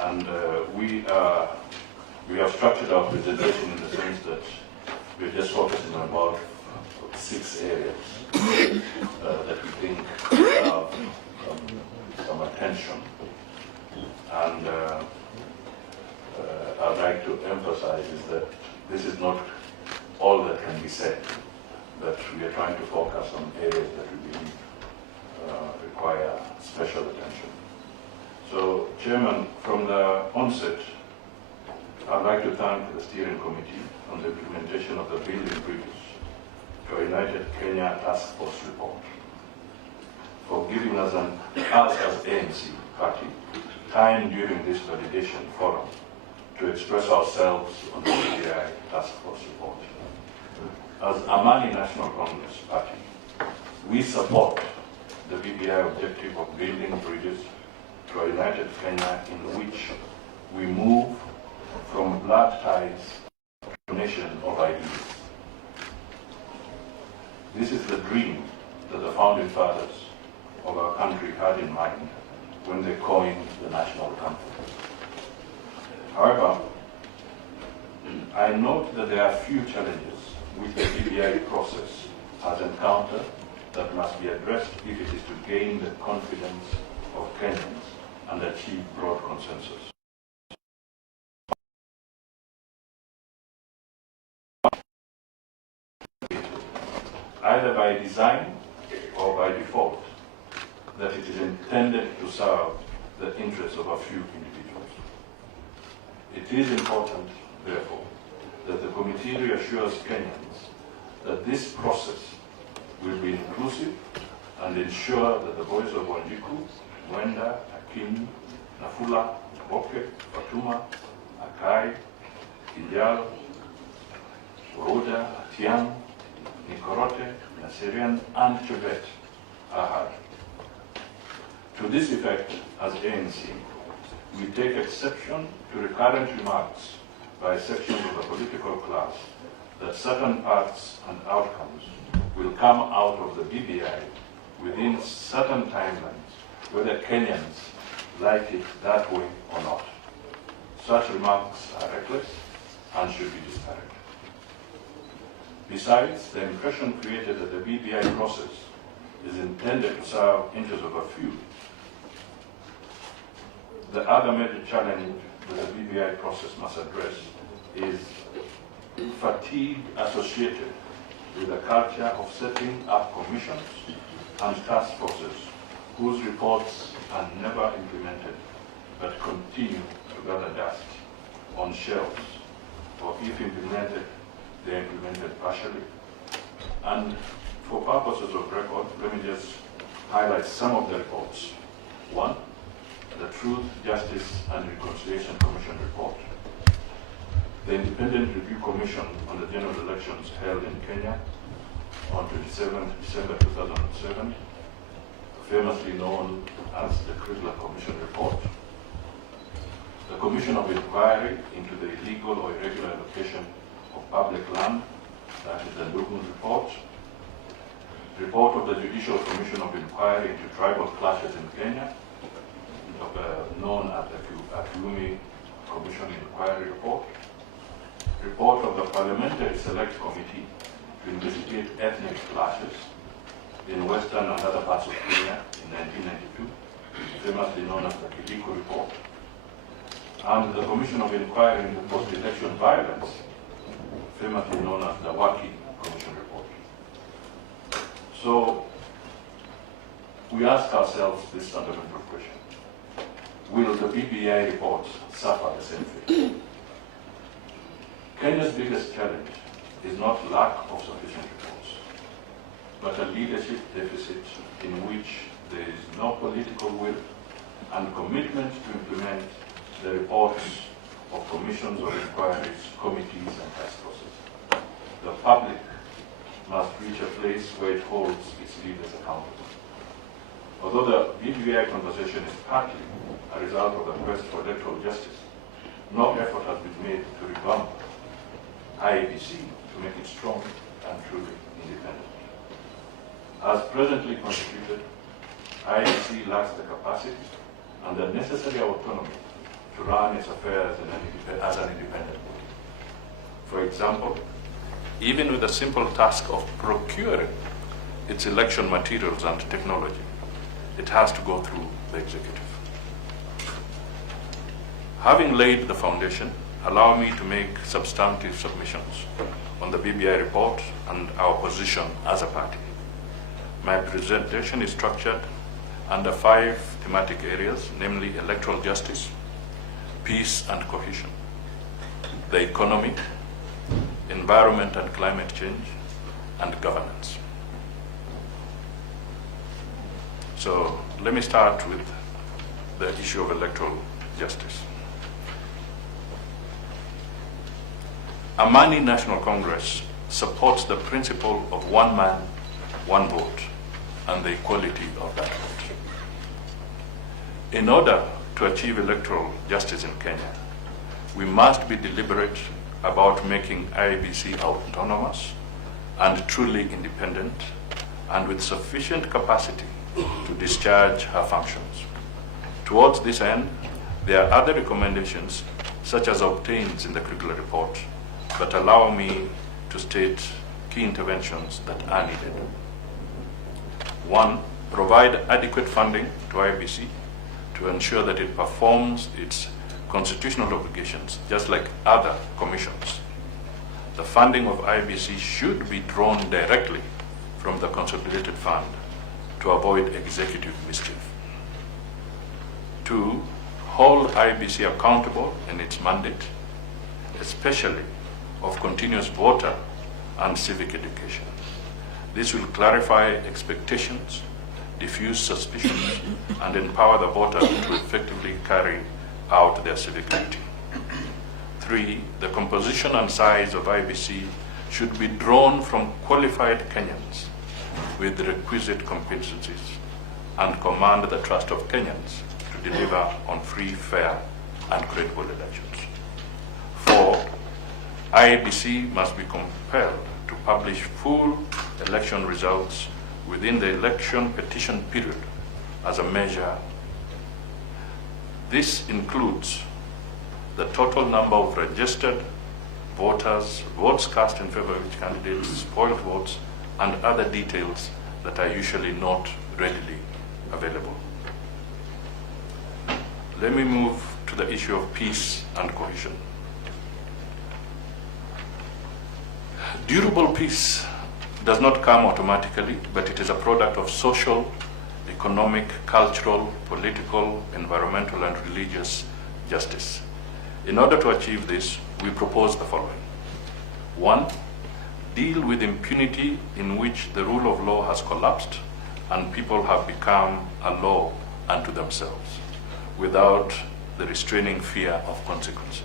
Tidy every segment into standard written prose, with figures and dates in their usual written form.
And we have structured our presentation in the sense that we're just focusing on about 6 areas that we think have some attention. And I'd like to emphasize is that this is not all that can be said, that we are trying to focus on areas that we believe require special attention. So, Chairman, from the onset, I'd like to thank the steering committee on the implementation of the Building Bridges to a United Kenya Task Force report, for giving us as ANC party time during this validation forum to express ourselves on the BBI Task Force report. As Amani National Congress Party, we support the BBI objective of building bridges to a united Kenya in which we move from blood ties to a nation of ideas. This is the dream that the founding fathers of our country had in mind when they coined the national anthem. However, I note that there are few challenges which the BBI process has encountered that must be addressed if it is to gain the confidence of Kenyans and achieve broad consensus. Either by design or by default, that it is intended to serve the interests of a few individuals. It is important, therefore, that the committee reassures Kenyans that this process will be inclusive and ensure that the voice of Wanjiku, Mwenda, Akin, Nafula, Boke, Fatuma, Akai, Kinjal, Uroda, Atiang, Nikorote, Nasirian, and Chebet are heard. To this effect, as ANC, we take exception to recurrent remarks by sections of the political class that certain parts and outcomes will come out of the BBI within certain timelines, whether Kenyans like it that way or not. Such remarks are reckless and should be discouraged. Besides, the impression created that the BBI process is intended to serve interests of a few. The other major challenge that the BBI process must address is fatigue associated with the culture of setting up commissions and task forces whose reports are never implemented but continue to gather dust on shelves, or if implemented, they are implemented partially. And for purposes of record, let me just highlight some of the reports. One, the Truth, Justice and Reconciliation Commission report. The Independent Review Commission on the General Elections held in Kenya on 27 December 2007, famously known as the Chrysler Commission report. The Commission of Inquiry into the illegal or irregular allocation of public land, that is the Ndugun report. Report of the Judicial Commission of Inquiry into tribal clashes in Kenya, known as the Akiumi Commission Inquiry Report. Report of the Parliamentary Select Committee to investigate ethnic clashes in western and other parts of Kenya in 1992, famously known as the Kiliku Report. And the Commission of Inquiry into Post-Election Violence, famously known as the Waki Commission Report. So, we ask ourselves this fundamental question. Will the BBI reports suffer the same fate? Kenya's biggest challenge is not lack of sufficient reports, but a leadership deficit in which there is no political will and commitment to implement the reports of commissions of inquiries, committees, and task forces. The public must reach a place where it holds its leaders accountable. Although the BBI conversation is partly a result of the quest for electoral justice, no effort has been made to revamp IEBC to make it strong and truly independent. As presently constituted, IEBC lacks the capacity and the necessary autonomy to run its affairs as an independent body. For example, even with the simple task of procuring its election materials and technology, it has to go through the executive. Having laid the foundation, allow me to make substantive submissions on the BBI report and our position as a party. My presentation is structured under 5 thematic areas, namely electoral justice, peace and cohesion, the economy, environment and climate change, and governance. So let me start with the issue of electoral justice. Amani National Congress supports the principle of one man, one vote, and the equality of that vote. In order to achieve electoral justice in Kenya, we must be deliberate about making IEBC autonomous and truly independent, and with sufficient capacity to discharge her functions. Towards this end, there are other recommendations, such as obtained in the curricular report, but allow me to state key interventions that are needed. 1, provide adequate funding to IEBC to ensure that it performs its constitutional obligations, just like other commissions. The funding of IEBC should be drawn directly from the consolidated fund to avoid executive mischief. 2, hold IEBC accountable in its mandate, especially of continuous voter and civic education. This will clarify expectations, diffuse suspicions, and empower the voter to effectively carry out their civic duty. 3, the composition and size of IEBC should be drawn from qualified Kenyans with the requisite competencies and command the trust of Kenyans to deliver on free, fair, and credible elections. 4, IEBC must be compelled to publish full election results within the election petition period as a measure. This includes the total number of registered voters, votes cast in favor of each candidate, spoiled votes, and other details that are usually not readily available. Let me move to the issue of peace and cohesion. Durable peace does not come automatically, but it is a product of social, economic, cultural, political, environmental, and religious justice. In order to achieve this, we propose the following. 1, deal with impunity in which the rule of law has collapsed and people have become a law unto themselves without the restraining fear of consequences.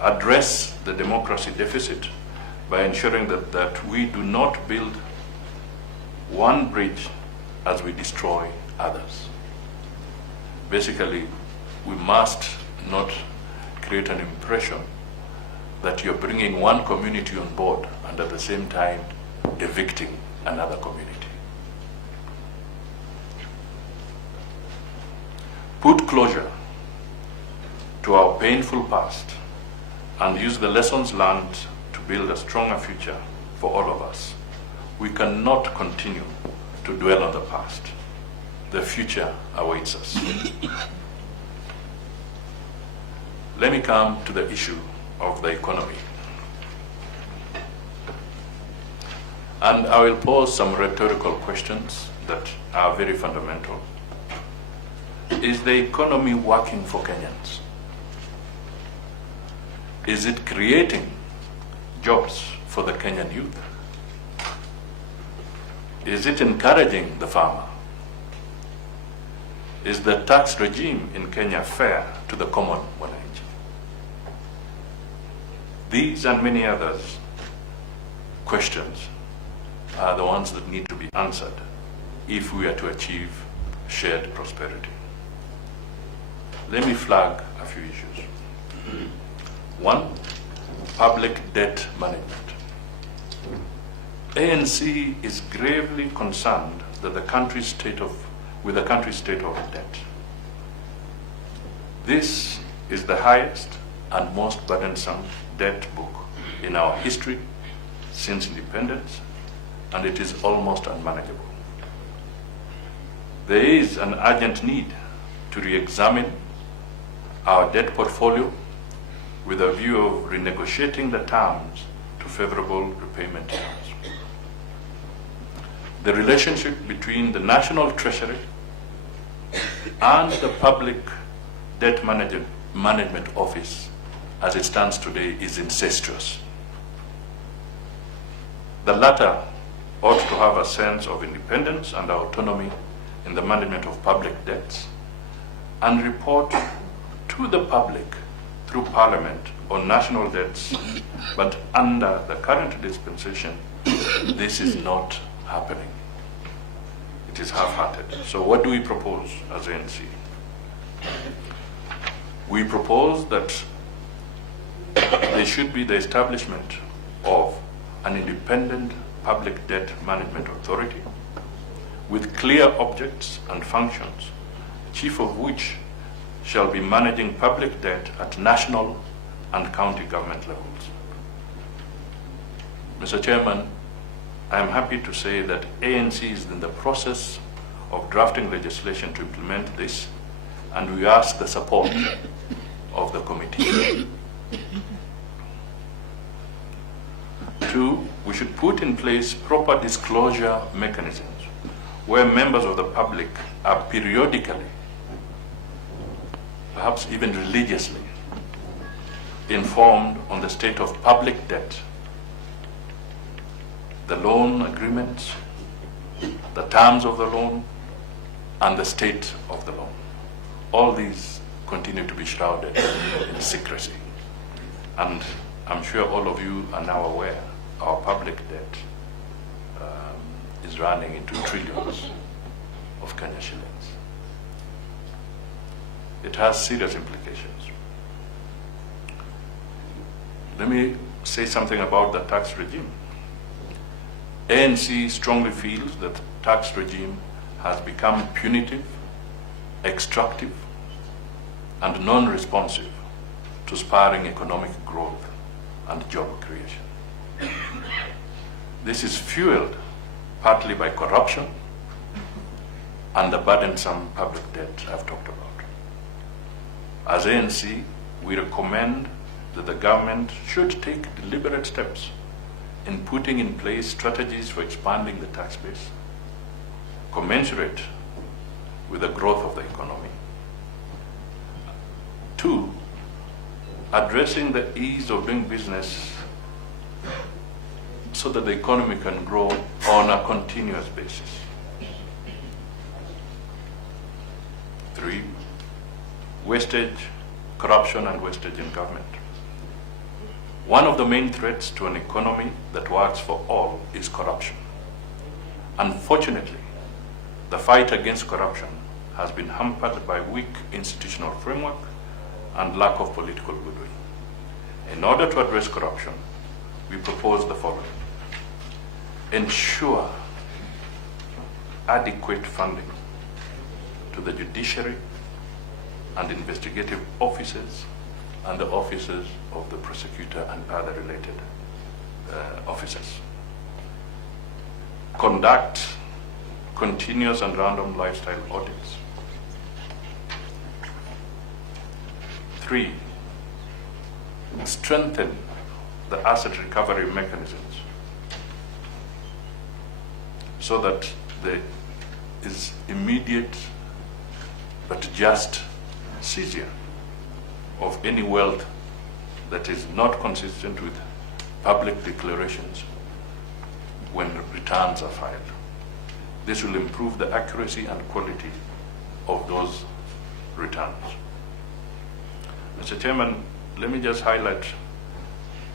Address the democracy deficit by ensuring that we do not build one bridge as we destroy others. Basically, we must not create an impression that you're bringing one community on board and at the same time evicting another community. Put closure to our painful past and use the lessons learned to build a stronger future for all of us. We cannot continue to dwell on the past. The future awaits us. Let me come to the issue of the economy. And I will pose some rhetorical questions that are very fundamental. Is the economy working for Kenyans? Is it creating jobs for the Kenyan youth? Is it encouraging the farmer? Is the tax regime in Kenya fair to the common wananchi? These and many others questions are the ones that need to be answered if we are to achieve shared prosperity. Let me flag a few issues. 1, public debt management. ANC is gravely concerned that with the country's state of debt. This is the highest and most burdensome debt book in our history since independence, and it is almost unmanageable. There is an urgent need to re-examine our debt portfolio with a view of renegotiating the terms to favorable repayment terms. The relationship between the National Treasury and the Public Debt Management Office as it stands today is incestuous. The latter ought to have a sense of independence and autonomy in the management of public debts and report to the public through Parliament on national debts, but under the current dispensation, this is not happening. It is half-hearted. So what do we propose as ANC? We propose that there should be the establishment of an independent public debt management authority with clear objects and functions, chief of which shall be managing public debt at national and county government levels. Mr. Chairman, I am happy to say that ANC is in the process of drafting legislation to implement this, and we ask the support of the committee. 2, we should put in place proper disclosure mechanisms where members of the public are periodically, perhaps even religiously, informed on the state of public debt, the loan agreements, the terms of the loan, and the state of the loan. All these continue to be shrouded in secrecy. And I'm sure all of you are now aware our public debt is running into trillions of Kenya shillings. It has serious implications. Let me say something about the tax regime. ANC strongly feels that the tax regime has become punitive, extractive, and non-responsive to spurring economic growth and job creation. This is fueled partly by corruption and the burdensome public debt I've talked about. As ANC, we recommend that the government should take deliberate steps in putting in place strategies for expanding the tax base, commensurate with the growth of the economy. 2, addressing the ease of doing business so that the economy can grow on a continuous basis. 3, wastage, corruption, and wastage in government. One of the main threats to an economy that works for all is corruption. Unfortunately, the fight against corruption has been hampered by weak institutional framework and lack of political goodwill. In order to address corruption, we propose the following. Ensure adequate funding to the judiciary and investigative offices and the offices of the prosecutor and other related officers. Conduct continuous and random lifestyle audits. 3, strengthen the asset recovery mechanisms so that there is immediate but just seizure of any wealth that is not consistent with public declarations when returns are filed. This will improve the accuracy and quality of those returns. Mr. Chairman, let me just highlight,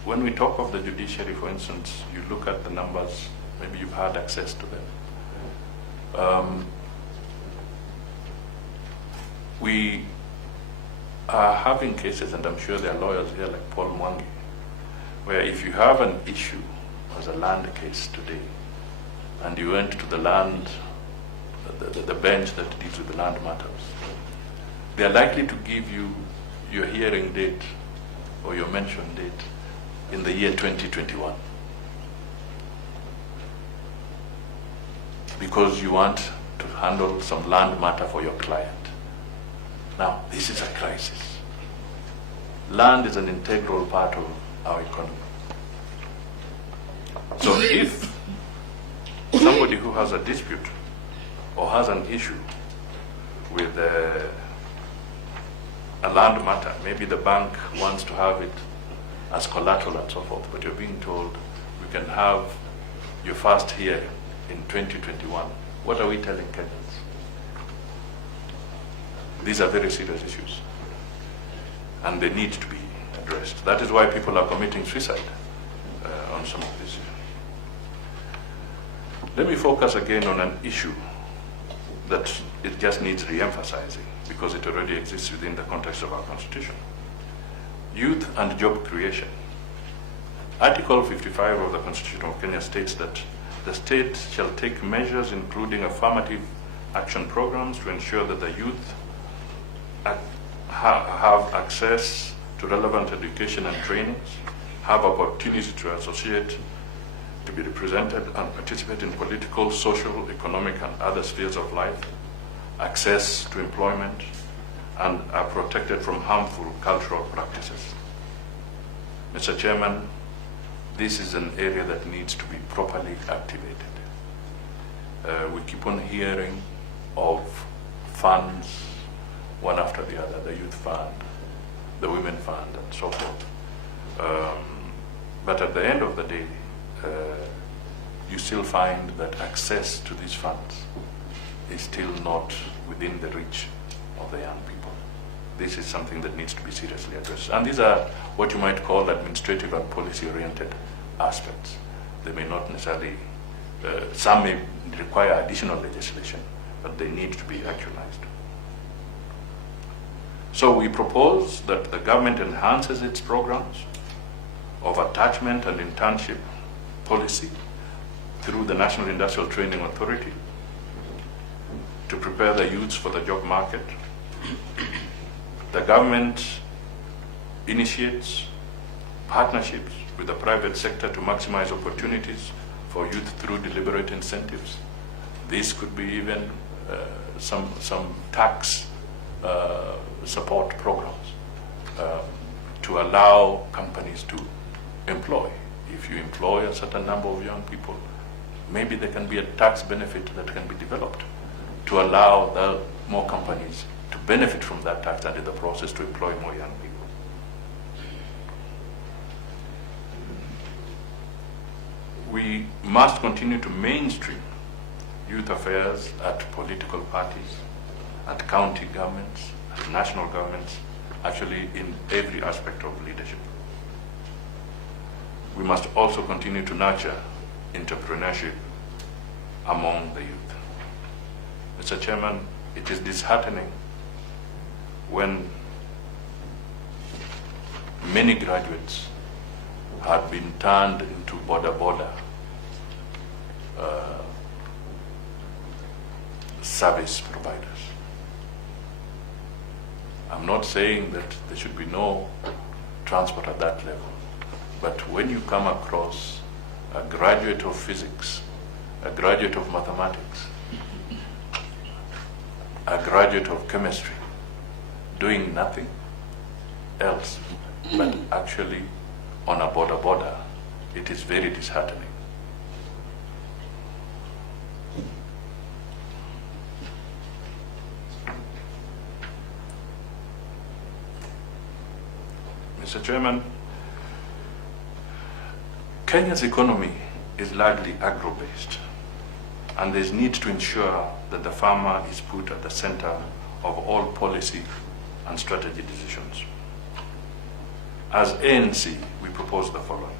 when we talk of the judiciary, for instance, you look at the numbers, maybe you've had access to them. We are having cases, and I'm sure there are lawyers here like Paul Mwangi, where if you have an issue as a land case today, and you went to the land, the bench that deals with the land matters, they're likely to give you your hearing date or your mention date in the year 2021. Because you want to handle some land matter for your client. Now, this is a crisis. Land is an integral part of our economy. So if somebody who has a dispute or has an issue with a land matter, maybe the bank wants to have it as collateral and so forth, but you're being told we can have your first hearing in 2021. What are we telling Kenyans? These are very serious issues, and they need to be addressed. That is why people are committing suicide on some of these. Let me focus again on an issue that it just needs re-emphasizing because it already exists within the context of our Constitution. Youth and job creation. Article 55 of the Constitution of Kenya states that the state shall take measures including affirmative action programs to ensure that the youth have access to relevant education and trainings, have opportunity to associate, to be represented and participate in political, social, economic and other spheres of life, access to employment, and are protected from harmful cultural practices. Mr. Chairman, this is an area that needs to be properly activated. We keep on hearing of funds, one after the other, the youth fund, the women fund, and so forth. But at the end of the day, you still find that access to these funds is still not within the reach of the young people. This is something that needs to be seriously addressed. And these are what you might call administrative and policy-oriented aspects. They may not necessarily, some may require additional legislation, but they need to be actualized. So we propose that the government enhances its programs of attachment and internship policy through the National Industrial Training Authority to prepare the youths for the job market. The government initiates partnerships with the private sector to maximize opportunities for youth through deliberate incentives. This could be even some tax support programs to allow companies to employ. If you employ a certain number of young people, maybe there can be a tax benefit that can be developed to allow more companies to benefit from that tax and in the process to employ more young people. We must continue to mainstream youth affairs at political parties, at county governments, at national governments, actually in every aspect of leadership. We must also continue to nurture entrepreneurship among the youth. Mr. Chairman, it is disheartening when many graduates had been turned into border service providers. I'm not saying that there should be no transport at that level, but when you come across a graduate of physics, a graduate of mathematics, a graduate of chemistry, doing nothing else but actually on a border, it is very disheartening. Mr. Chairman, Kenya's economy is largely agro-based, and there is need to ensure that the farmer is put at the center of all policy and strategy decisions. As ANC, we propose the following.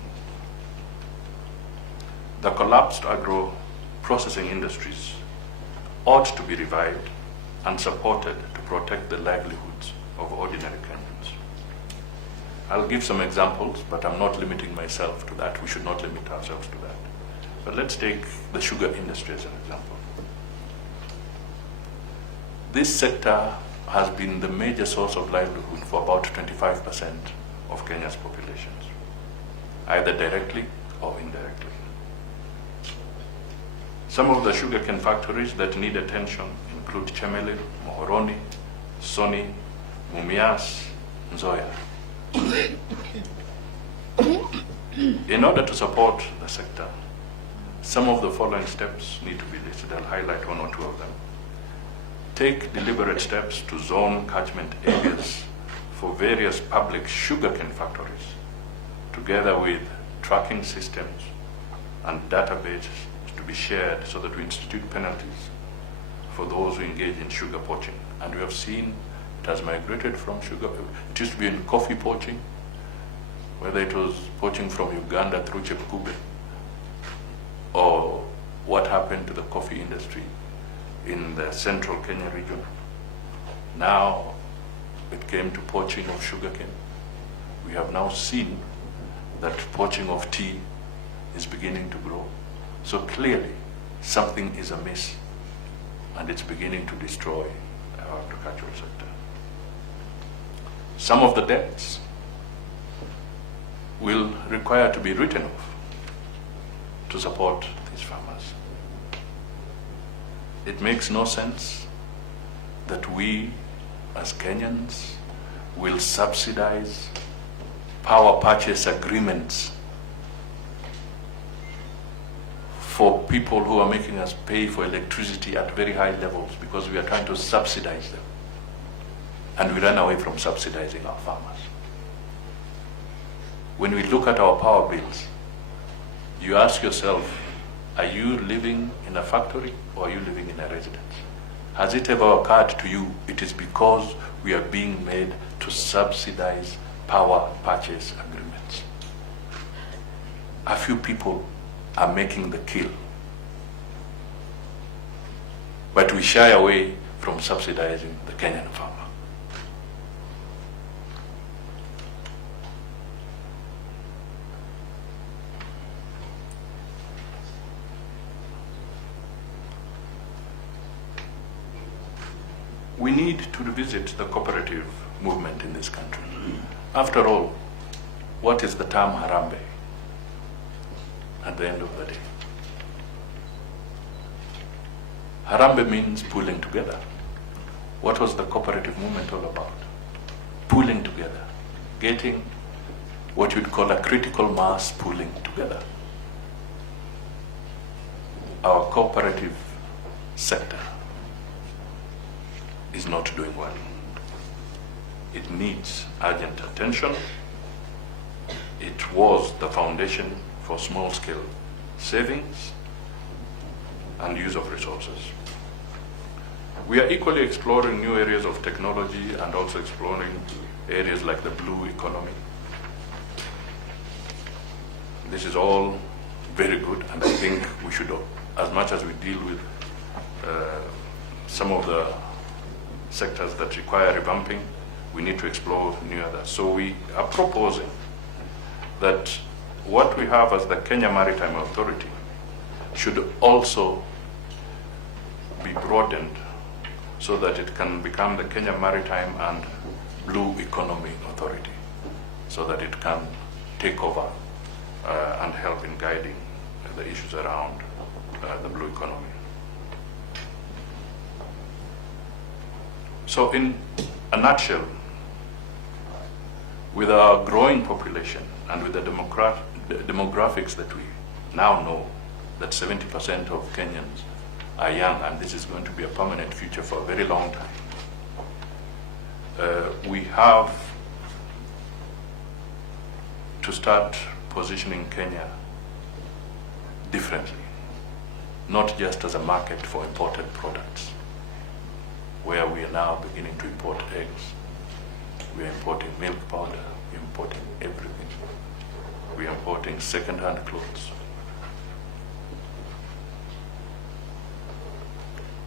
The collapsed agro-processing industries ought to be revived and supported to protect the livelihoods of ordinary Kenyans. I'll give some examples, but I'm not limiting myself to that. We should not limit ourselves to that. But let's take the sugar industry as an example. This sector has been the major source of livelihood for about 25% of Kenya's populations, either directly or indirectly. Some of the sugarcane factories that need attention include Chemelil, Mohoroni, Soni, Mumias, Nzoia. In order to support the sector, some of the following steps need to be listed. I'll highlight one or two of them. Take deliberate steps to zone catchment areas for various public sugarcane factories, together with tracking systems and databases to be shared so that we institute penalties for those who engage in sugar poaching. And we have seen it has migrated from sugar. It used to be in coffee poaching, whether it was poaching from Uganda through Chepkube, or what happened to the coffee industry in the central Kenya region. Now it came to poaching of sugarcane. We have now seen that poaching of tea is beginning to grow. So clearly something is amiss, and it's beginning to destroy our agricultural sector. Some of the debts will require to be written off to support these farmers. It makes no sense that we as Kenyans will subsidize power purchase agreements for people who are making us pay for electricity at very high levels because we are trying to subsidize them, and we run away from subsidizing our farmers. When we look at our power bills, you ask yourself, are you living in a factory or are you living in a residence? Has it ever occurred to you it is because we are being made to subsidize power purchase agreements? A few people are making the kill, but we shy away from subsidizing the Kenyan farmer. We need to revisit the cooperative movement in this country. After all, what is the term Harambe at the end of the day? Harambe means pulling together. What was the cooperative movement all about? Pulling together, getting what you'd call a critical mass pulling together. Our cooperative sector is not doing well. It needs urgent attention. It was the foundation for small-scale savings and use of resources. We are equally exploring new areas of technology and also exploring areas like the blue economy. This is all very good, and I think we should, as much as we deal with some of the sectors that require revamping, we need to explore new others. So we are proposing that what we have as the Kenya Maritime Authority should also be broadened so that it can become the Kenya Maritime and Blue Economy Authority, so that it can take over and help in guiding the issues around the blue economy. So in a nutshell, with our growing population and with the demographics that we now know, that 70% of Kenyans are young, and this is going to be a permanent future for a very long time, we have to start positioning Kenya differently, not just as a market for imported products, where we are now beginning to import eggs, we are importing milk powder, we are importing everything, we are importing second-hand clothes,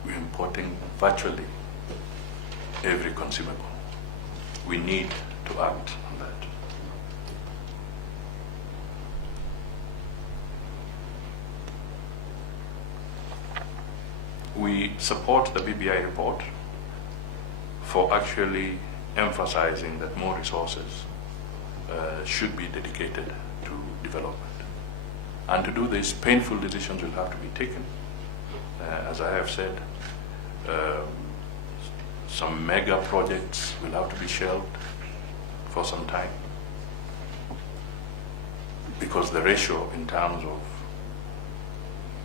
we are importing virtually every consumable. We need to act on that. We support the BBI report for actually emphasizing that more resources should be dedicated to development. And to do this, painful decisions will have to be taken. As I have said, some mega projects will have to be shelved for some time, because the ratio in terms of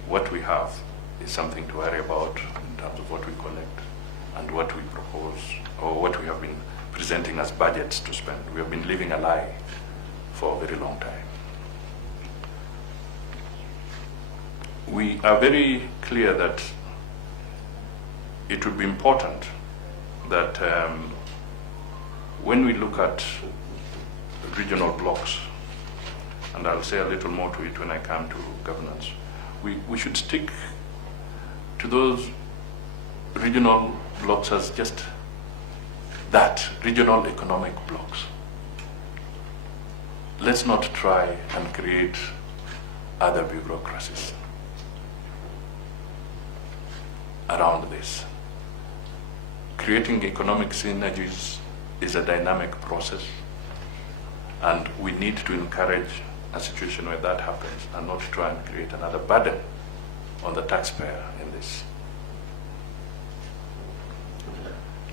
what we have is something to worry about in terms of what we collect and what we propose, or what we have been presenting as budgets to spend. We have been living a lie for a very long time. We are very clear that it would be important that when we look at regional blocks, and I'll say a little more to it when I come to governance, we should stick to those regional blocks as just that, regional economic blocks. Let's not try and create other bureaucracies around this. Creating economic synergies is a dynamic process, and we need to encourage a situation where that happens and not try and create another burden on the taxpayer in this.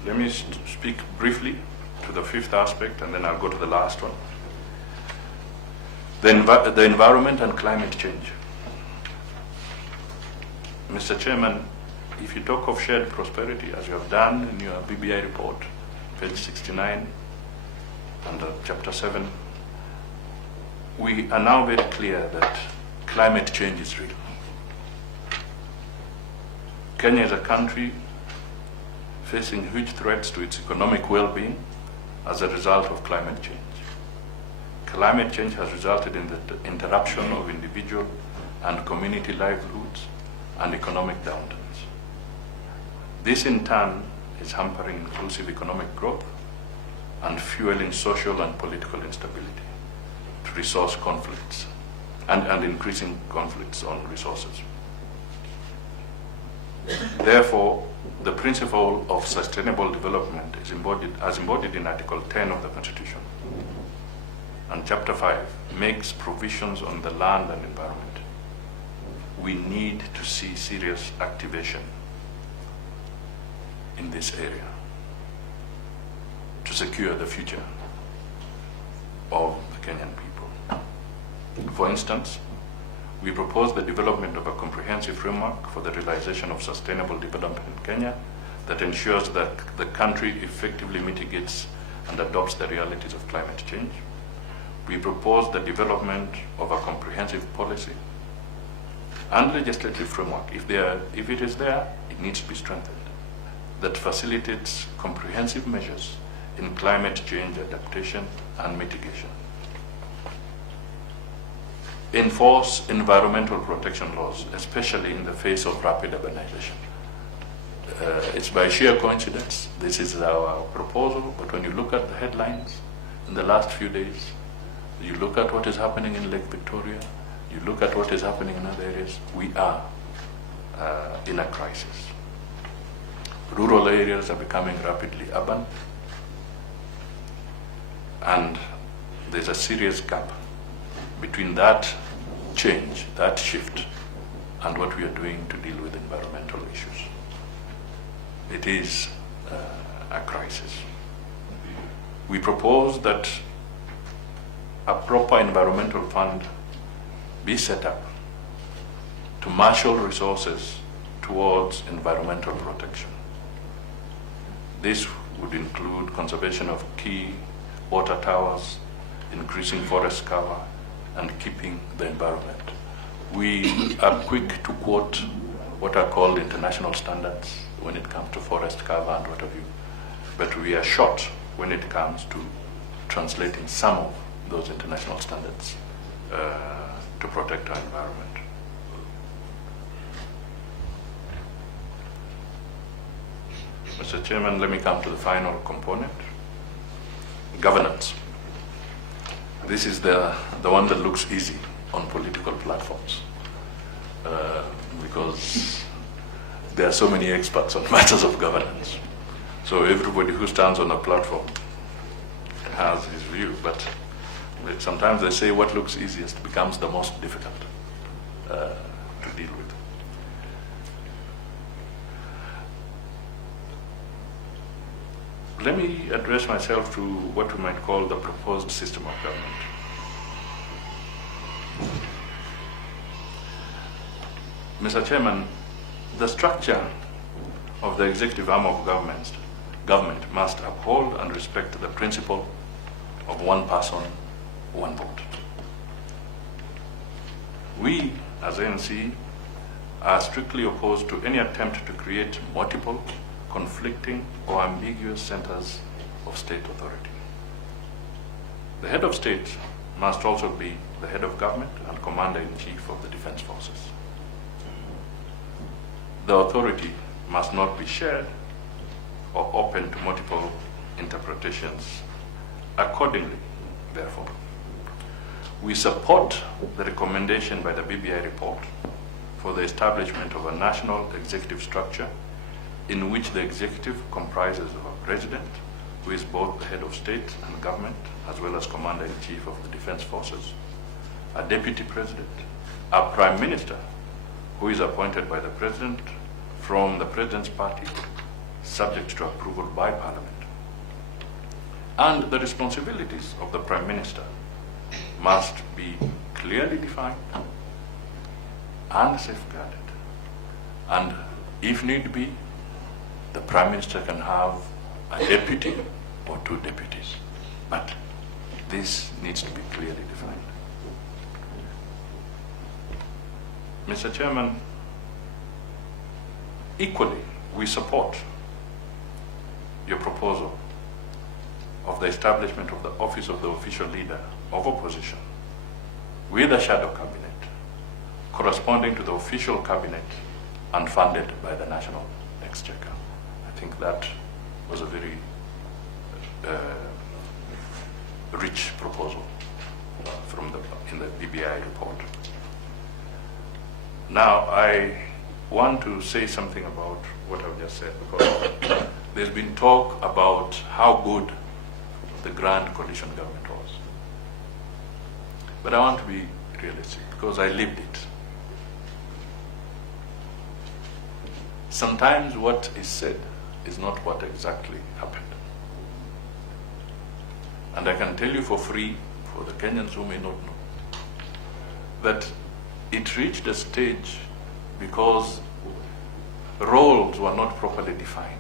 Let me speak briefly to the fifth aspect, and then I'll go to the last one. The environment and climate change. Mr. Chairman, if you talk of shared prosperity, as you have done in your BBI report, page 69, under chapter 7, we are now very clear that climate change is real. Kenya is a country facing huge threats to its economic well-being as a result of climate change. Climate change has resulted in the interruption of individual and community livelihoods and economic downturns. This in turn is hampering inclusive economic growth and fueling social and political instability to resource conflicts and increasing conflicts on resources. Therefore, the principle of sustainable development is embodied in Article 10 of the Constitution, and Chapter 5 makes provisions on the land and environment. We need to see serious activation in this area to secure the future of the Kenyan people. For instance, we propose the development of a comprehensive framework for the realization of sustainable development in Kenya that ensures that the country effectively mitigates and adopts the realities of climate change. We propose the development of a comprehensive policy and legislative framework. If it is there, it needs to be strengthened, that facilitates comprehensive measures in climate change adaptation and mitigation. Enforce environmental protection laws, especially in the face of rapid urbanization. It's by sheer coincidence, this is our proposal, but when you look at the headlines in the last few days, you look at what is happening in Lake Victoria, you look at what is happening in other areas, we are in a crisis. Rural areas are becoming rapidly urban, and there's a serious gap between that change, that shift, and what we are doing to deal with environmental issues. It is a crisis. We propose that a proper environmental fund be set up to marshal resources towards environmental protection. This would include conservation of key water towers, increasing forest cover, and keeping the environment. We are quick to quote what are called international standards when it comes to forest cover and what have you, but we are short when it comes to translating some of those international standards to protect our environment. Mr. Chairman, let me come to the final component, governance. This is the one that looks easy on political platforms because there are so many experts on matters of governance. So everybody who stands on a platform has his view, but sometimes they say what looks easiest becomes the most difficult to deal with. Let me address myself to what we might call the proposed system of government. Mr. Chairman, the structure of the executive arm of government must uphold and respect the principle of one person, one vote. We, as ANC, are strictly opposed to any attempt to create multiple, conflicting, or ambiguous centers of state authority. The head of state must also be the head of government and commander-in-chief of the defense forces. The authority must not be shared or open to multiple interpretations. Accordingly, therefore, we support the recommendation by the BBI report for the establishment of a national executive structure in which the executive comprises of a president, who is both the head of state and government, as well as commander-in-chief of the defense forces, a deputy president, a prime minister, who is appointed by the president from the president's party, subject to approval by parliament. And the responsibilities of the prime minister must be clearly defined and safeguarded. And if need be, the prime minister can have a deputy or two deputies. But this needs to be clearly defined. Mr. Chairman, equally, we support your proposal of the establishment of the office of the official leader of opposition with a shadow cabinet corresponding to the official cabinet and funded by the national exchequer. I think that was a very rich proposal in the BBI report. Now, I want to say something about what I've just said, because there's been talk about how good the grand coalition government was. But I want to be realistic, because I lived it. Sometimes what is said is not what exactly happened. And I can tell you for free, for the Kenyans who may not know, that it reached a stage because roles were not properly defined.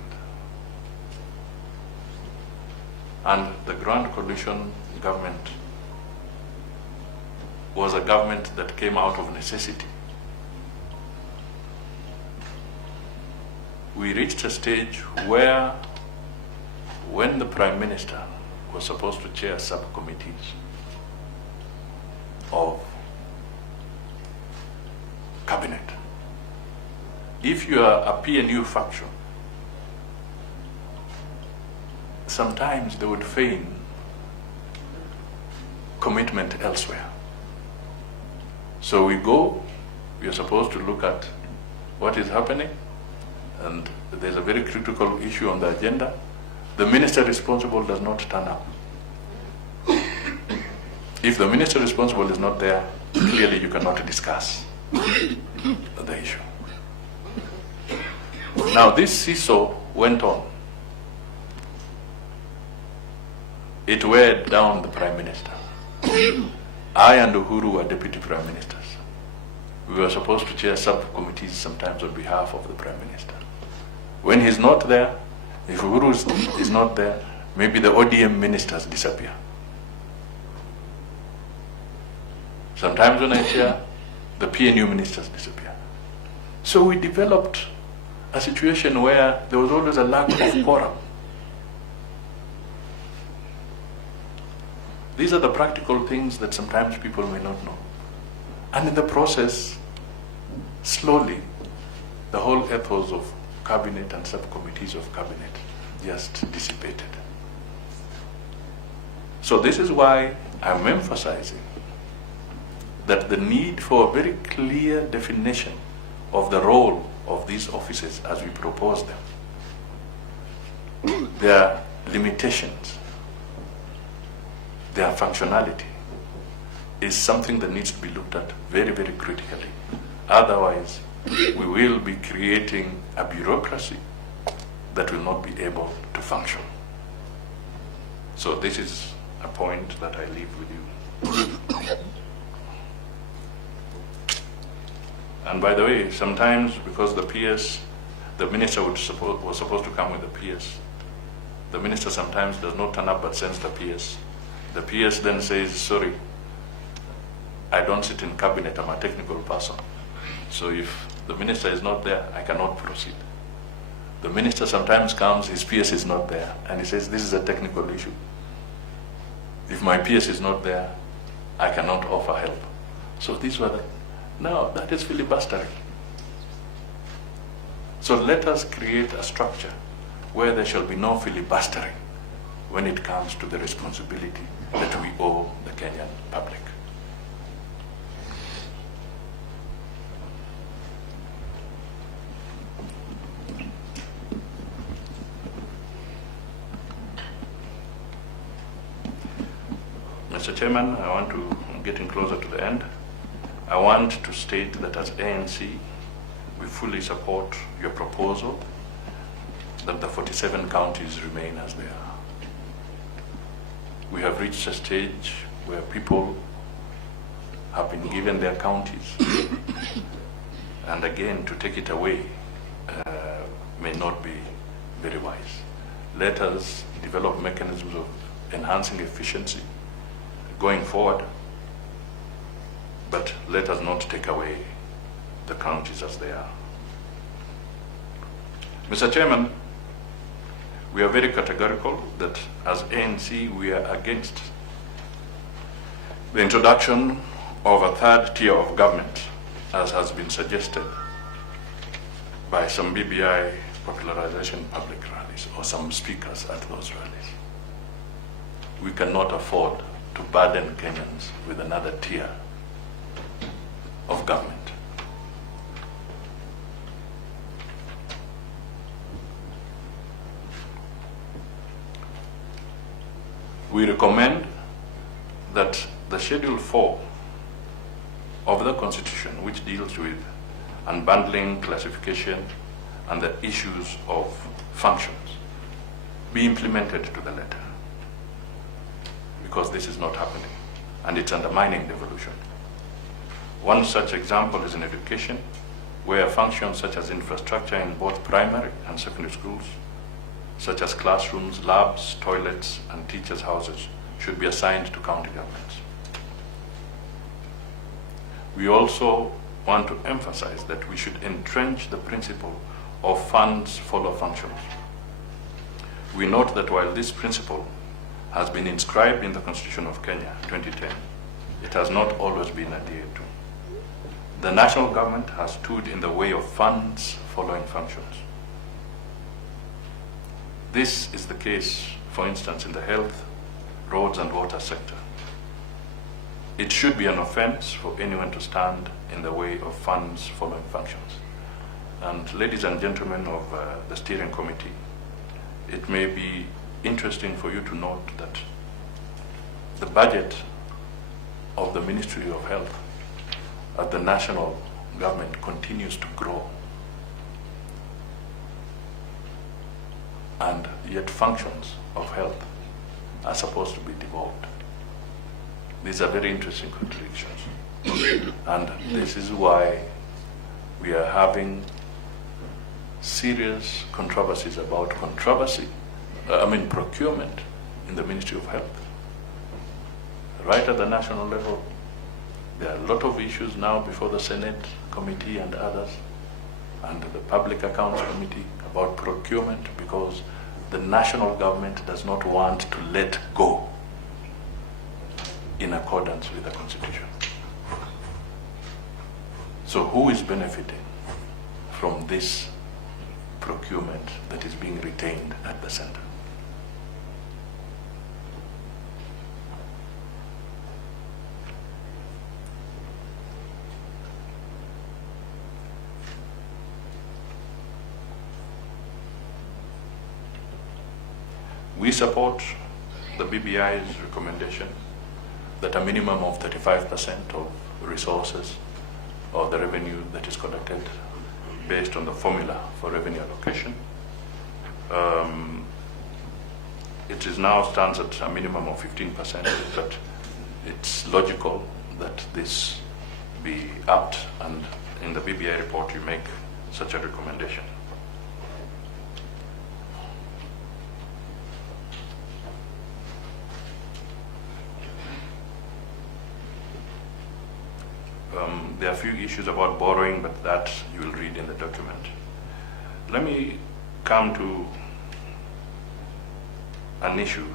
And the Grand Coalition government was a government that came out of necessity. We reached a stage where, when the Prime Minister was supposed to chair subcommittees of cabinet, if you are a PNU faction, sometimes they would feign commitment elsewhere. So we are supposed to look at what is happening, and there's a very critical issue on the agenda. The minister responsible does not turn up. If the minister responsible is not there, clearly you cannot discuss the issue. Now, this seesaw went on. It weighed down the Prime Minister. I and Uhuru were deputy Prime Ministers. We were supposed to chair subcommittees sometimes on behalf of the Prime Minister. When he's not there, if Uhuru is not there, maybe the ODM ministers disappear. Sometimes when I chair, the PNU ministers disappear. So we developed a situation where there was always a lack of quorum. These are the practical things that sometimes people may not know. And in the process, slowly, the whole ethos of cabinet and subcommittees of cabinet just dissipated. So this is why I'm emphasizing that the need for a very clear definition of the role of these offices as we propose them their limitations, their functionality, is something that needs to be looked at very, very critically. Otherwise, we will be creating a bureaucracy that will not be able to function. So this is a point that I leave with you. And by the way, sometimes because the PS, the minister was supposed to come with the PS. The minister sometimes does not turn up but sends the PS. The PS then says, sorry, I don't sit in cabinet, I'm a technical person. So if the minister is not there, I cannot proceed. The minister sometimes comes, his PS is not there, and he says, this is a technical issue. If my PS is not there, I cannot offer help. So these were the, no, that is filibustering. So let us create a structure where there shall be no filibustering when it comes to the responsibility that we owe the Kenyan public. Mr. Chairman, I want to, I'm getting closer to the end. I want to state that as ANC, we fully support your proposal that the 47 counties remain as they are. We have reached a stage where people have been given their counties, and again, to take it away may not be very wise. Let us develop mechanisms of enhancing efficiency going forward, but let us not take away the counties as they are. Mr. Chairman, we are very categorical that as ANC we are against the introduction of a third tier of government, as has been suggested by some BBI popularization public rallies or some speakers at those rallies. We cannot afford to burden Kenyans with another tier of government. We recommend that the Schedule 4 of the Constitution, which deals with unbundling, classification, and the issues of functions, be implemented to the letter, because this is not happening, and it's undermining devolution. One such example is in education, where functions such as infrastructure in both primary and secondary schools, such as classrooms, labs, toilets, and teachers' houses, should be assigned to county governments. We also want to emphasize that we should entrench the principle of funds follow functions. We note that while this principle has been inscribed in the Constitution of Kenya, 2010, it has not always been adhered to. The national government has stood in the way of funds following functions. This is the case, for instance, in the health, roads and water sector. It should be an offense for anyone to stand in the way of funds following functions. And ladies and gentlemen of the steering committee, it may be interesting for you to note that the budget of the Ministry of Health at the national government continues to grow, and yet functions of health are supposed to be devolved. These are very interesting contradictions. And this is why we are having serious controversies about procurement in the Ministry of Health. Right at the national level, there are a lot of issues now before the Senate committee and others, and the Public Accounts Committee about procurement, because the national government does not want to let go in accordance with the Constitution. So who is benefiting from this procurement that is being retained at the center? We support the BBI's recommendation that a minimum of 35% of resources or the revenue that is collected based on the formula for revenue allocation. It is now stands at a minimum of 15%, but it's logical that this be upped, and in the BBI report you make such a recommendation. There are a few issues about borrowing, but that you will read in the document. Let me come to an issue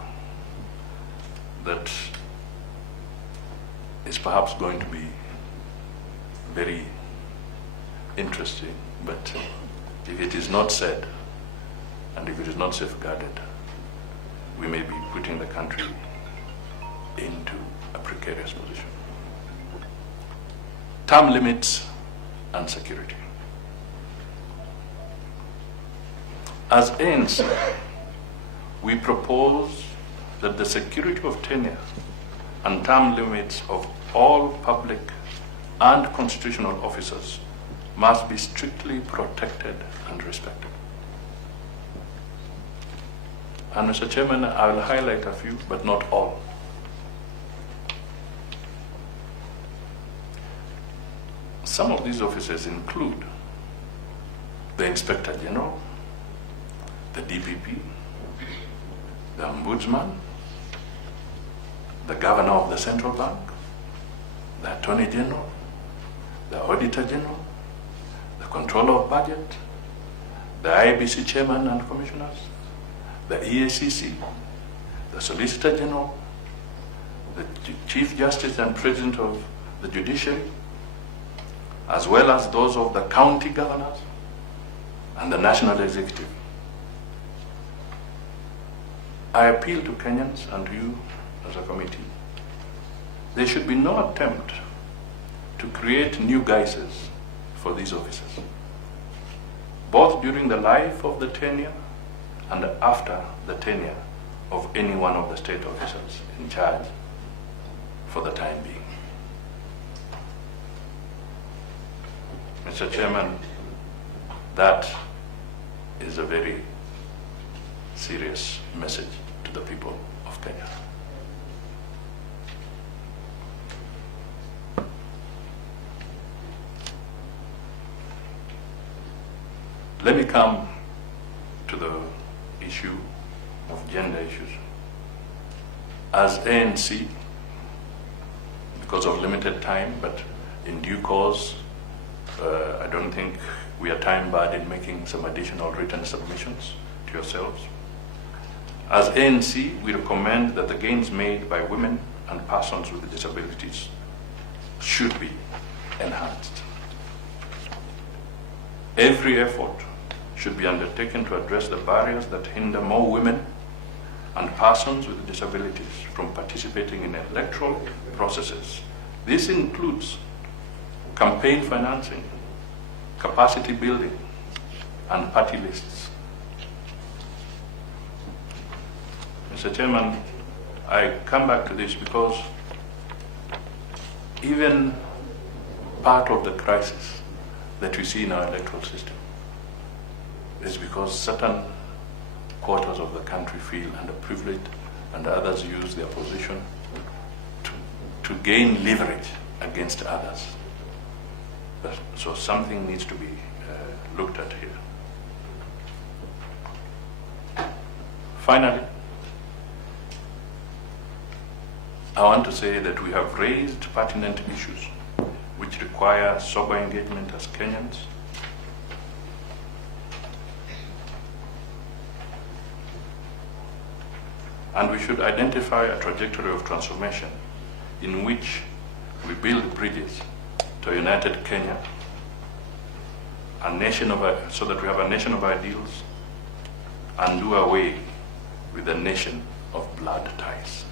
that is perhaps going to be very interesting, but if it is not said and if it is not safeguarded, we may be putting the country into a precarious position. Term limits and security. As ANC, we propose that the security of tenure and term limits of all public and constitutional officers must be strictly protected and respected. And Mr. Chairman, I will highlight a few, but not all. Some of these officers include the Inspector General, the DPP, the Ombudsman, the Governor of the Central Bank, the Attorney General, the Auditor General, the Controller of Budget, the IBC Chairman and Commissioners, the EACC, the Solicitor General, the Chief Justice and President of the Judiciary, as well as those of the county governors and the National Executive. I appeal to Kenyans and to you as a committee. There should be no attempt to create new guises for these officers, both during the life of the tenure and after the tenure of any one of the state officers in charge for the time being. Mr. Chairman, that is a very serious message to the people of Kenya. Let me come to the issue of gender issues. As ANC, because of limited time, but in due course, I don't think we are time-barred in making some additional written submissions to yourselves. As ANC, we recommend that the gains made by women and persons with disabilities should be enhanced. Every effort should be undertaken to address the barriers that hinder more women and persons with disabilities from participating in electoral processes. This includes campaign financing, capacity building, and party lists. Mr. Chairman, I come back to this because even part of the crisis that we see in our electoral system is because certain quarters of the country feel underprivileged and others use their position to gain leverage against others. So something needs to be looked at here. Finally, I want to say that we have raised pertinent issues which require sober engagement as Kenyans. And we should identify a trajectory of transformation in which we build bridges to a united Kenya, so that we have a nation of ideals, and do away with a nation of blood ties.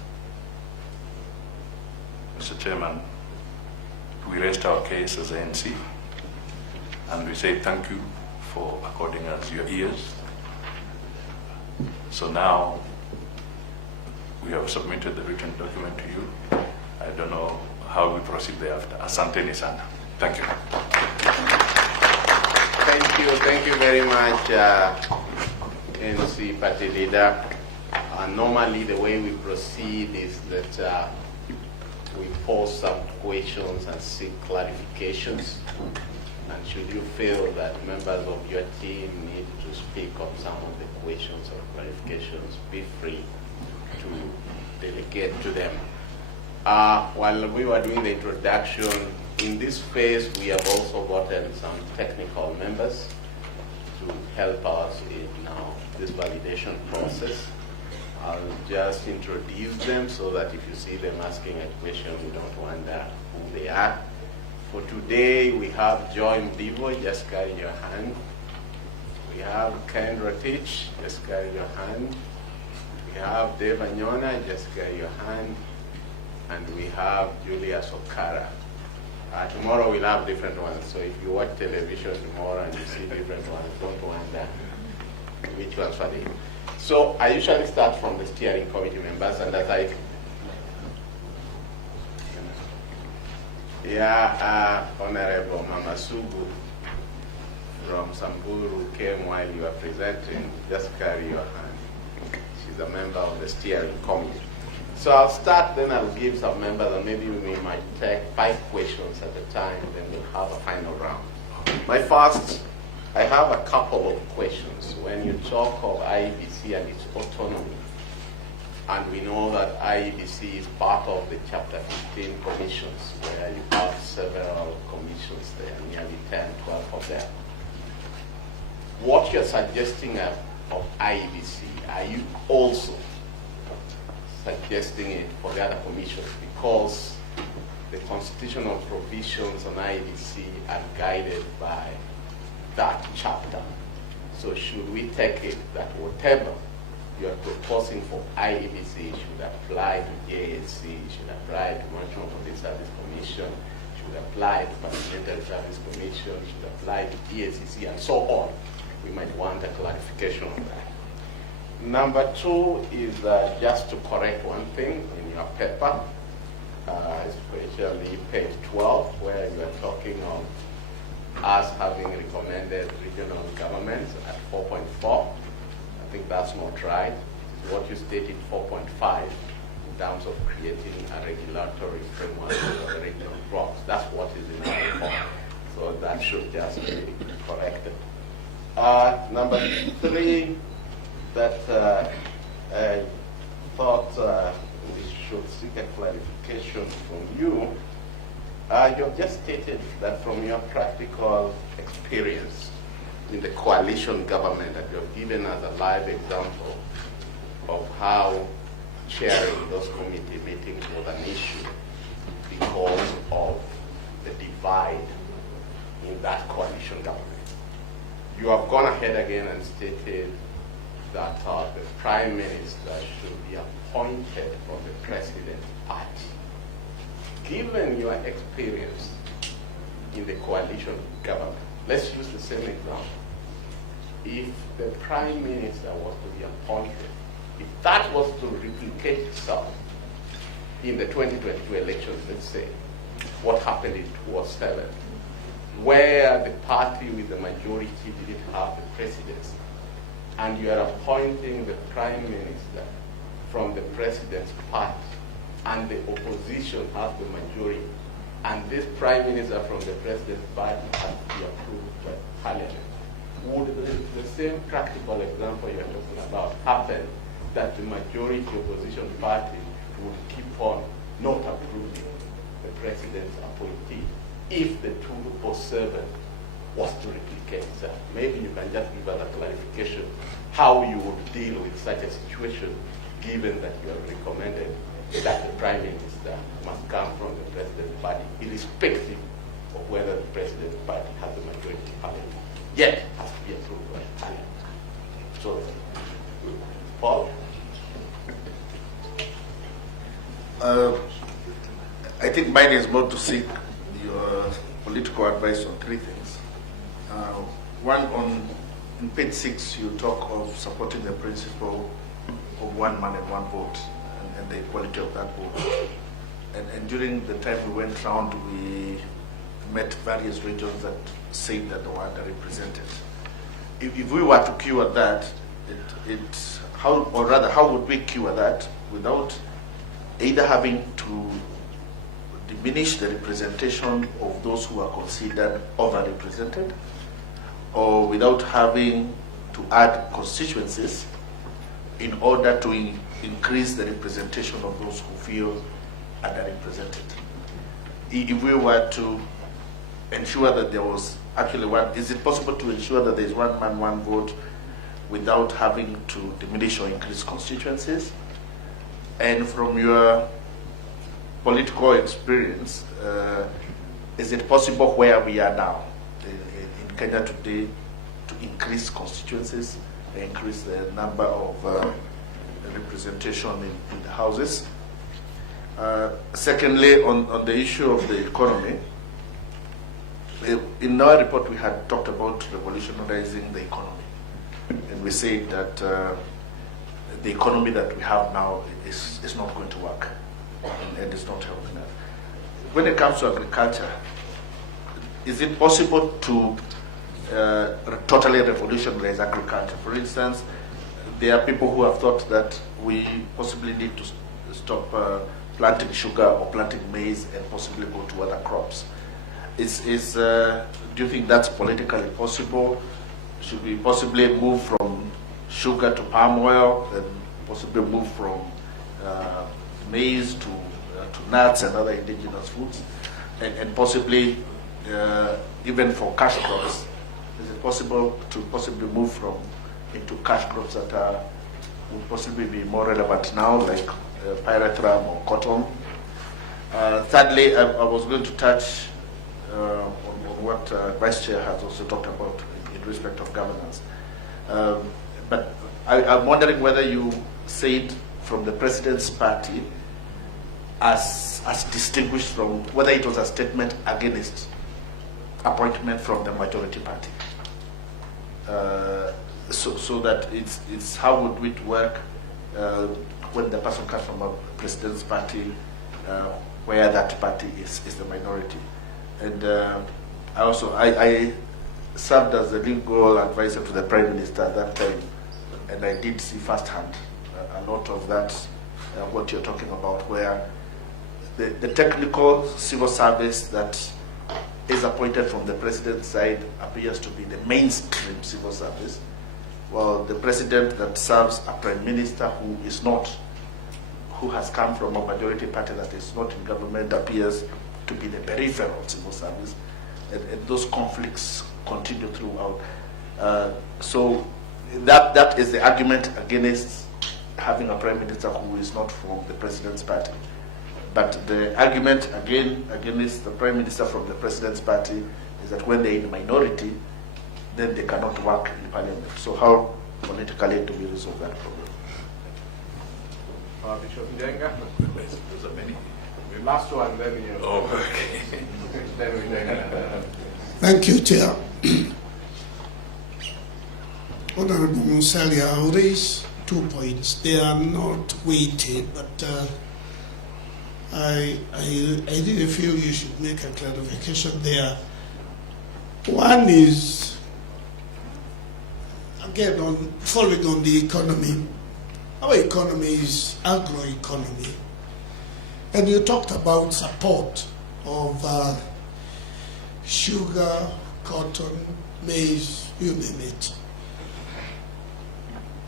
Mr. Chairman, we rest our case as ANC, and we say thank you for according us your ears. So now we have submitted the written document to you. I don't know how we proceed thereafter. Asante sana. Thank you. Thank you very much, NC Party Leader. Normally the way we proceed is that we pose some questions and seek clarifications. And should you feel that members of your team need to speak on some of the questions or clarifications, be free to delegate to them. While we were doing the introduction, in this phase we have also gotten some technical members to help us in this validation process. I'll just introduce them so that if you see them asking a question, you don't wonder who they are. For today, we have Joy Mdivo, just carry your hand. We have Ken Rotich, just carry your hand. We have Dave Anyona, just carry your hand. And we have Julia Sokara. Tomorrow we'll have different ones, so if you watch television tomorrow and you see different ones, don't wonder which ones are they. So I usually start from the steering committee members, and as I Honorable Mama Sugu from Samburu came while you were presenting. Just carry your hand. She's a member of the steering committee. So I'll start, then I'll give some members, and maybe we might take 5 questions at a time, then we'll have a final round. My first, I have a couple of questions. When you talk of IEBC and its autonomy, and we know that IEBC is part of the Chapter 15 commissions, where you have several commissions there, nearly 10, 12 of them. What you're suggesting of IEBC, are you also suggesting it for the other commissions? Because the constitutional provisions on IEBC are guided by that chapter. So should we take it that whatever you are proposing for IEBC should apply to JSC, should apply to National Public Service Commission, should apply to Parliamentary Service Commission, should apply to DSCC, and so on? We might want a clarification on that. Number 2 is just to correct one thing in your paper, especially page 12, where you are talking of us having recommended regional governments at 4.4. I think that's not right. What you stated 4.5 in terms of creating a regulatory framework for the regional blocks. That's what is in our report. So that should just be corrected. Number 3, that I thought we should seek a clarification from you. You have just stated that from your practical experience in the coalition government, that you have given us a live example of how chairing those committee meetings was an issue because of the divide in that coalition government. You have gone ahead again and stated that the Prime Minister should be appointed from the President's party. Given your experience in the coalition government, let's use the same example. If the Prime Minister was to be appointed, if that was to replicate itself in the 2022 elections, let's say, what happened in 2007, where the party with the majority didn't have the presidency, and you are appointing the Prime Minister from the President's party, and the opposition has the majority, and this Prime Minister from the President's party has to be approved by Parliament. Would the same practical example you're talking about happen, that the majority opposition party would keep on not approving the President's appointee if the 207 was to replicate itself? Maybe you can just give us a clarification how you would deal with such a situation, given that you have recommended that the Prime Minister must come from the President's party, irrespective of whether the President's party has the majority in Parliament, yet has to be approved by Parliament. So, Paul? I think mine is more to seek your political advice on 3 things. One, on page 6, you talk of supporting the principle of one man and one vote. and the quality of that vote. And during the time we went round, we met various regions that said that they were underrepresented. If we were to cure that, how would we cure that without either having to diminish the representation of those who are considered overrepresented, or without having to add constituencies in order to increase the representation of those who feel underrepresented? If we were to ensure that there was actually one, is it possible to ensure that there is one man, one vote without having to diminish or increase constituencies? And from your political experience, is it possible where we are now in Kenya today to increase constituencies, increase the number of representation in the houses? Secondly, on the issue of the economy, in our report we had talked about revolutionizing the economy, and we said that the economy that we have now is not going to work, and it's not helping us. When it comes to agriculture, is it possible to totally revolutionize agriculture? For instance, there are people who have thought that we possibly need to stop planting sugar or planting maize and possibly go to other crops. Do you think that's politically possible? Should we possibly move from sugar to palm oil, and possibly move from maize to nuts and other indigenous foods, and possibly even for cash crops? Is it possible to possibly move into cash crops that would possibly be more relevant now, like pyrethrum or cotton? Thirdly, I was going to touch on what Vice Chair has also talked about in respect of governance. But I'm wondering whether you said from the President's party as distinguished from whether it was a statement against appointment from the majority party. So that it's how would it work when the person comes from a President's party where that party is the minority. And I served as the legal advisor to the Prime Minister at that time, and I did see firsthand a lot of that, what you're talking about, where the technical civil service that is appointed from the President's side appears to be the mainstream civil service, while the President that serves a Prime Minister who has come from a majority party that is not in government appears to be the peripheral civil service, and those conflicts continue throughout. So that is the argument against having a Prime Minister who is not from the President's party. But the argument against the Prime Minister from the President's party is that when they're in the minority, then they cannot work in Parliament. So how politically do we resolve that problem? Bishop Njenga? Those are many. The last one, then you. Oh, okay. Then we Thank you, Chair. Honorable Musalia, I'll raise 2 points. They are not weighted, but I really feel you should make a clarification there. One is, again, following on the economy. Our economy is agroeconomy. And you talked about support of sugar, cotton, maize, you name it.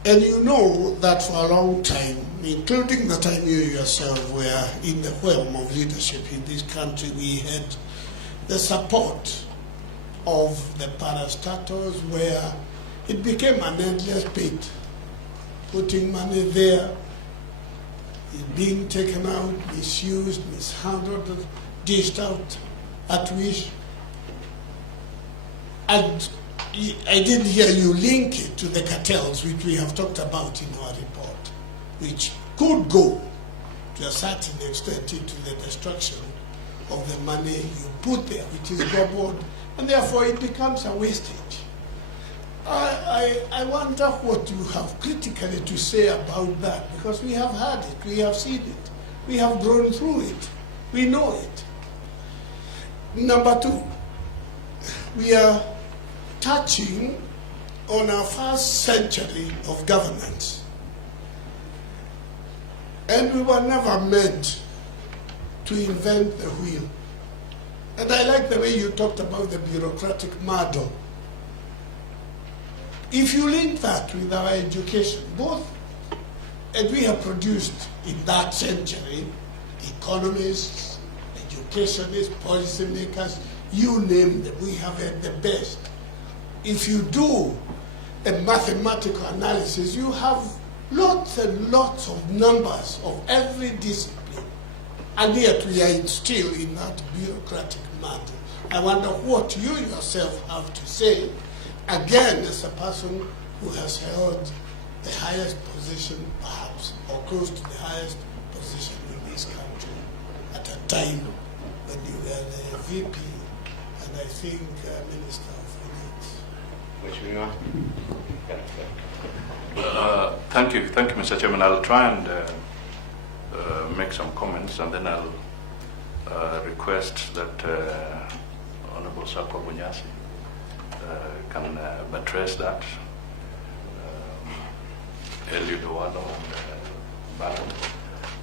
And you know that for a long time, including the time you yourself were in the realm of leadership in this country, we had the support of the parastatals where it became an endless pit. Putting money there, it being taken out, misused, mishandled, dished out at wish. And I didn't hear you link it to the cartels, which we have talked about in our report, which could go to a certain extent into the destruction of the money you put there, which is gobbled, and therefore it becomes a wastage. I wonder what you have critically to say about that, because we have heard it, we have seen it, we have gone through it, we know it. Number two, we are touching on our first century of governance. And we were never meant to invent the wheel. And I like the way you talked about the bureaucratic model. If you link that with our education, both, and we have produced in that century, economists, educationists, policymakers, you name them, we have had the best. If you do a mathematical analysis, you have lots and lots of numbers of every discipline, and yet we are still in that bureaucratic model. I wonder what you yourself have to say, again, as a person who has held the highest position, perhaps, or close to the highest position in this country at a time when you were the VP, and I think Minister of Finance. Thank you, Mr. Chairman. I'll try and make some comments, and then I'll request that Honorable Sako Bunyasi can address that. Eliud Owalo and Baron,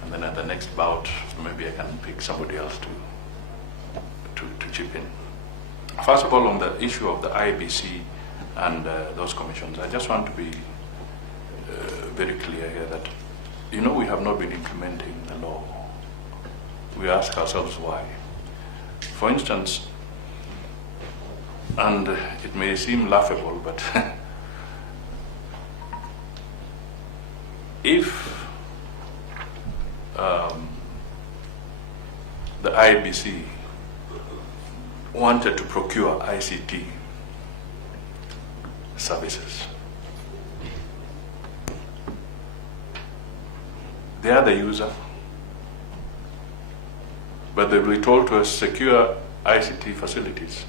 and then at the next bout, maybe I can pick somebody else to chip in. First of all, on the issue of the IBC and those commissions, I just want to be very clear here that, you know, we have not been implementing the law. We ask ourselves why. For instance, and it may seem laughable, but if the IBC wanted to procure ICT services, they are the user, but they will be told to secure ICT facilities,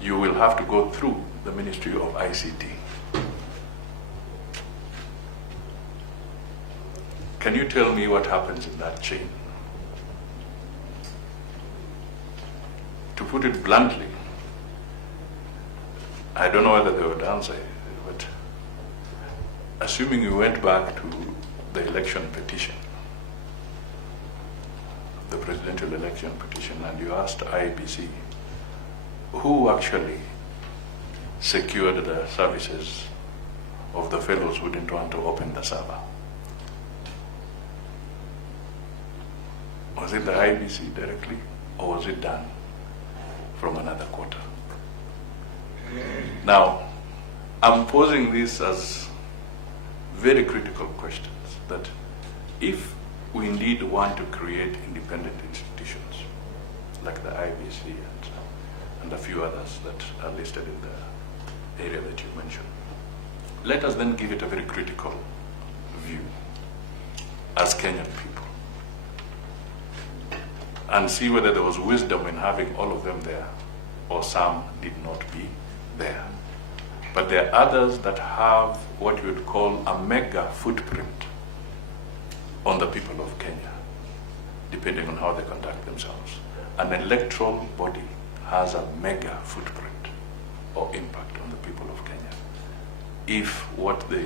you will have to go through the Ministry of ICT. Can you tell me what happens in that chain? To put it bluntly, I don't know whether they would answer, but assuming you went back to the election petition, the presidential election petition, and you asked IBC who actually secured the services of the fellows who didn't want to open the server. Was it the IBC directly, or was it done from another quarter? Now, I'm posing this as very critical questions, that if we indeed want to create independent institutions like the IBC and a few others that are listed in the area that you mentioned, let us then give it a very critical view as Kenyan people and see whether there was wisdom in having all of them there or some did not be there. But there are others that have what you would call a mega footprint on the people of Kenya, depending on how they conduct themselves. An electoral body has a mega footprint or impact on the people of Kenya if what they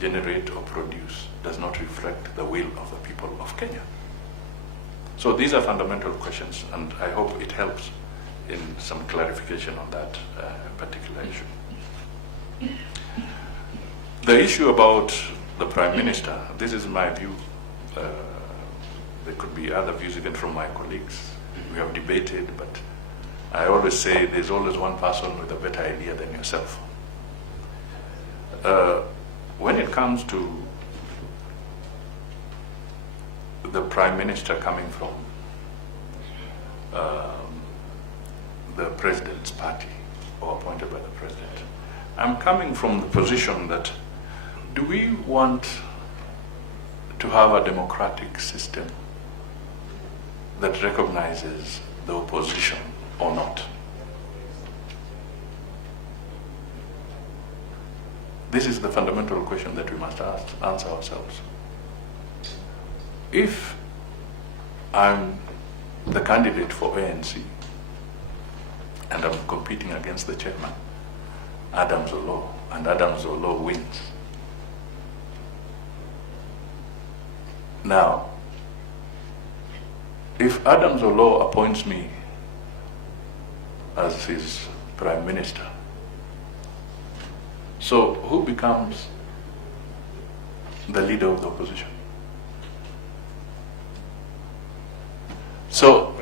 generate or produce does not reflect the will of the people of Kenya. So these are fundamental questions, and I hope it helps in some clarification on that particular issue. The issue about the Prime Minister, this is my view. There could be other views even from my colleagues. We have debated, but I always say there's always one person with a better idea than yourself. When it comes to the Prime Minister coming from the President's party or appointed by the President, I'm coming from the position that, do we want to have a democratic system that recognizes the opposition or not? this is the fundamental question that we must answer ourselves. If I'm the candidate for ANC and I'm competing against the chairman, Adam Zolo, and Adam Zolo wins. Now, if Adam Zolo appoints me as his prime minister, so who becomes the leader of the opposition? So,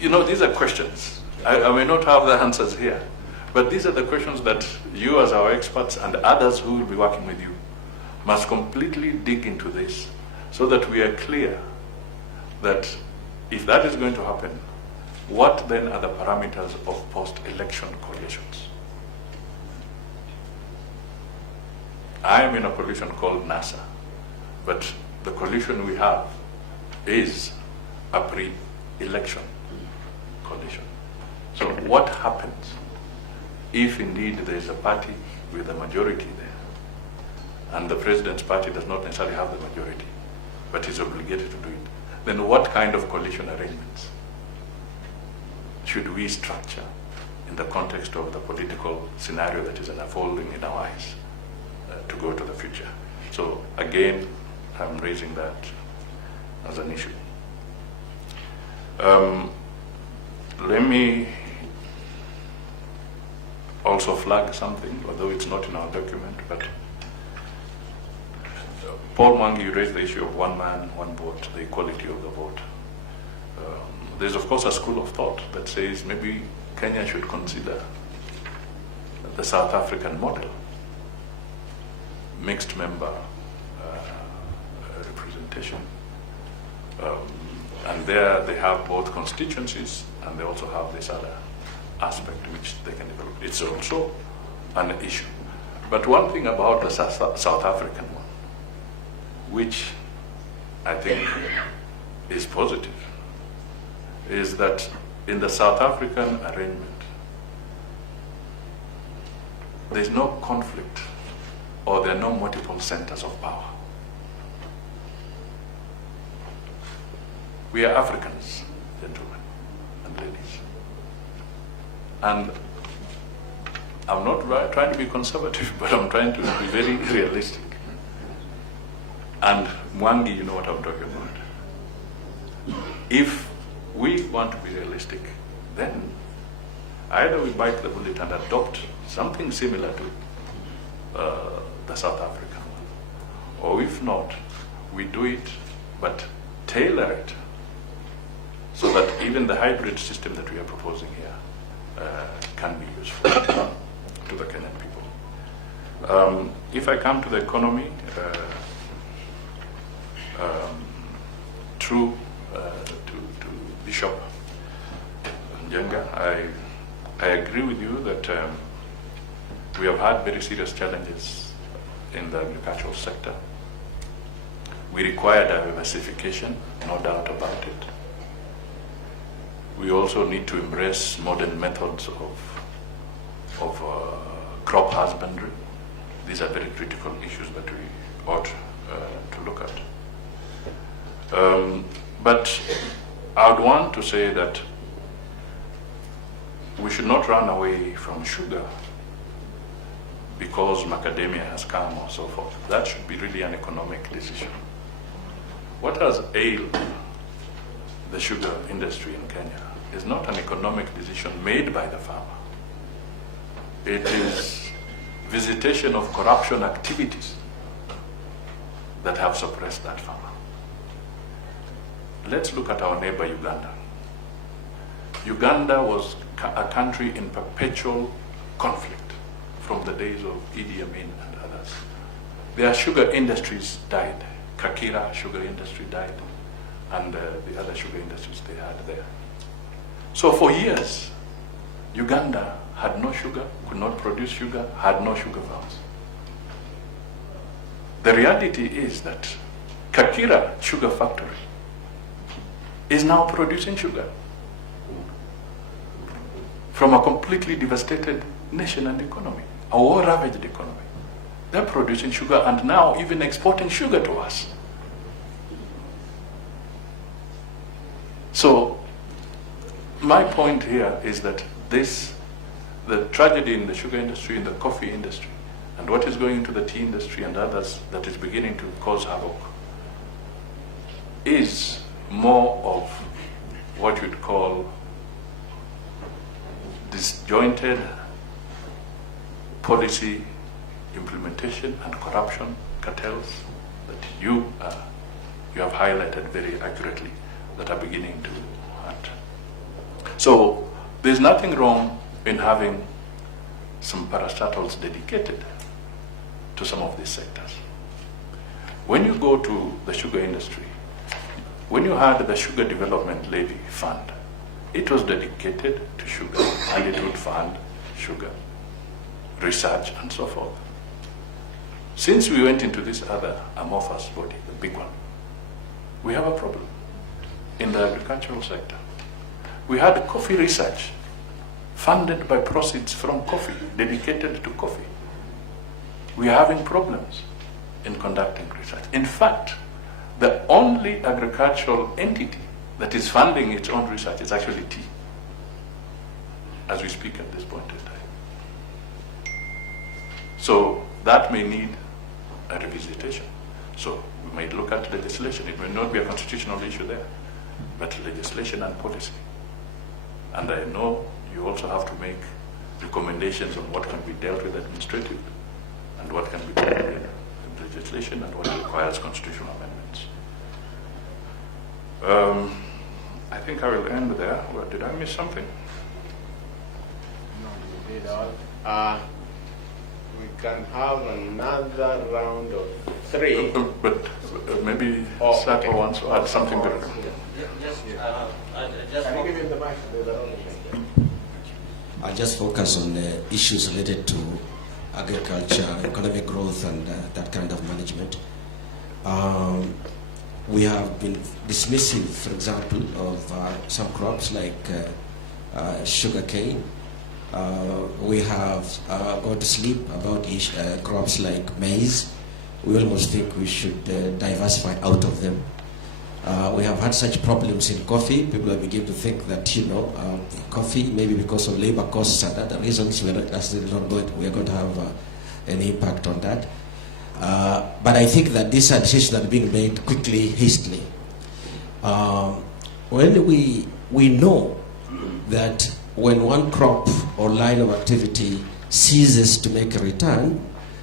you know, these are questions. I may not have the answers here, but these are the questions that you as our experts and others who will be working with you must completely dig into this so that we are clear that if that is going to happen, what then are the parameters of post-election coalitions? I am in a coalition called NASA, but the coalition we have is a pre-election coalition. So what happens if indeed there is a party with a majority there, and the president's party does not necessarily have the majority, but is obligated to do it? Then what kind of coalition arrangements should we structure in the context of the political scenario that is unfolding in our eyes to go to the future? So again, I'm raising that as an issue. Let me also flag something, although it's not in our document, but Paul Mwangi, you raised the issue of one man, one vote, the equality of the vote. There's of course a school of thought that says maybe Kenya should consider the South African model, mixed member representation. And there they have both constituencies and they also have this other aspect which they can develop. It's also an issue. But one thing about the South African one, which I think is positive, is that in the South African arrangement, there's no conflict or there are no multiple centers of power. We are Africans, gentlemen and ladies. And I'm not trying to be conservative, but I'm trying to be very realistic. And Mwangi, you know what I'm talking about. If we want to be realistic, then either we bite the bullet and adopt something similar to the South African one, or if not, we do it, but tailor it so that even the hybrid system that we are proposing here can be useful to the Kenyan people. If I come to the economy, to Bishop Njenga, I agree with you that we have had very serious challenges in the agricultural sector. We require diversification, no doubt about it. We also need to embrace modern methods of crop husbandry. These are very critical issues that we ought to look at. But I would want to say that we should not run away from sugar because macadamia has come or so forth. That should be really an economic decision. What has ailed the sugar industry in Kenya is not an economic decision made by the farmer. It is visitation of corruption activities that have suppressed that farmer. Let's look at our neighbor Uganda. Uganda was a country in perpetual conflict from the days of Idi Amin and others. Their sugar industries died. Kakira sugar industry died, and the other sugar industries they had there. So for years, Uganda had no sugar, could not produce sugar, had no sugar farms. The reality is that Kakira sugar factory is now producing sugar from a completely devastated nation and economy, a war-ravaged economy. They're producing sugar and now even exporting sugar to us. So my point here is that the tragedy in the sugar industry, in the coffee industry, and what is going into the tea industry and others that is beginning to cause havoc is more of what you'd call disjointed policy implementation and corruption, cartels that you have highlighted very accurately that are beginning to hunt. So there's nothing wrong in having some parastatals dedicated to some of these sectors. When you go to the sugar industry, when you had the Sugar Development Levy Fund, it was dedicated to sugar and it would fund sugar, research and so forth. Since we went into this other amorphous body, the big one, we have a problem in the agricultural sector. We had coffee research funded by proceeds from coffee, dedicated to coffee. We are having problems in conducting research. In fact, the only agricultural entity that is funding its own research is actually tea, as we speak at this point in time. So that may need a revisitation. So we might look at legislation. It may not be a constitutional issue there, but legislation and policy. And I know you also have to make recommendations on what can be dealt with administratively and what can be dealt with in legislation and what requires constitutional amendments. I think I will end there. Well, did I miss something? No, you did all. We can have another round of three. But maybe Sato wants to add something to it. I'll just focus on issues related to agriculture, economic growth, and that kind of management. We have been dismissive, for example, of some crops like sugarcane. We have gone to sleep about crops like maize. We almost think we should diversify out of them. We have had such problems in coffee. People have begun to think that, coffee, maybe because of labor costs and other reasons, we are going to have any impact on that. But I think that these are decisions that are being made quickly, hastily. When we know that when one crop or line of activity ceases to make a return,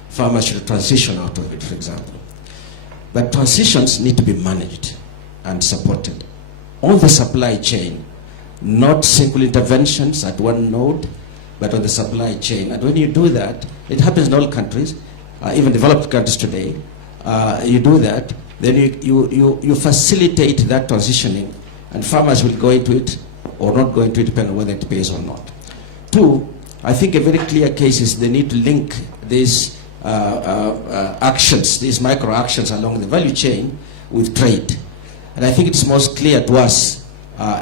farmers should transition out of it, for example. But transitions need to be managed and supported on the supply chain, not simple interventions at one node, but on the supply chain. And when you do that, it happens in all countries, even developed countries today. You do that, then you facilitate that transitioning, and farmers will go into it or not go into it, depending on whether it pays or not. Two, I think a very clear case is they need to link these actions, these micro actions along the value chain with trade. And I think it's most clear to us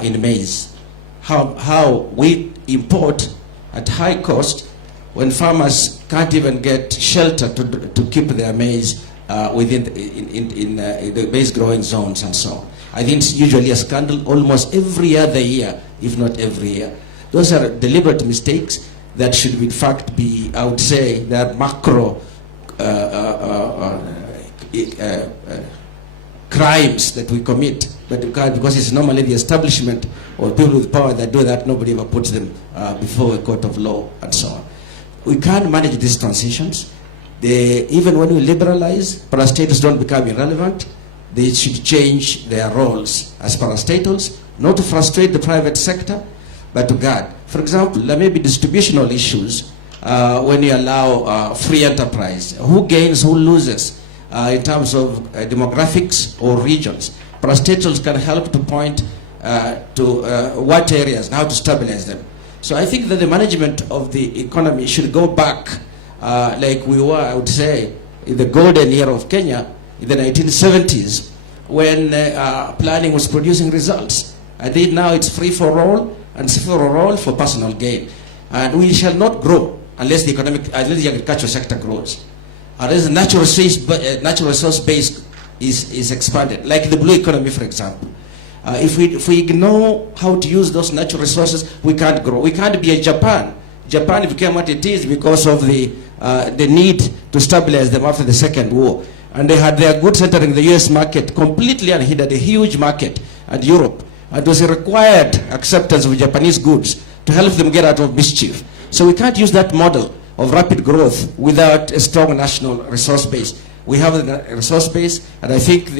in maize how we import at high cost when farmers can't even get shelter to keep their maize within the maize growing zones and so on. I think it's usually a scandal almost every other year, if not every year. Those are deliberate mistakes that should in fact be, I would say, that macro crimes that we commit, but because it's normally the establishment or people with power that do that, nobody ever puts them before a court of law and so on. We can't manage these transitions. Even when we liberalize, parastatals don't become irrelevant. They should change their roles as parastatals, not to frustrate the private sector, but to guard. For example, there may be distributional issues when you allow free enterprise. Who gains, who loses in terms of demographics or regions? Parastatals can help to point to what areas and how to stabilize them. So I think that the management of the economy should go back like we were, I would say, in the golden era of Kenya in the 1970s when planning was producing results. I think now it's free for all and for all for personal gain. And we shall not grow unless the agricultural sector grows. unless the natural resource base is expanded, like the blue economy, for example. If we ignore how to use those natural resources, we can't grow. We can't be a Japan. Japan became what it is because of the need to stabilize them after the Second War. And they had their goods entering the US market completely unhindered, a huge market, and Europe. And it was a required acceptance of Japanese goods to help them get out of mischief. So we can't use that model of rapid growth without a strong national resource base. We have a resource base, and I think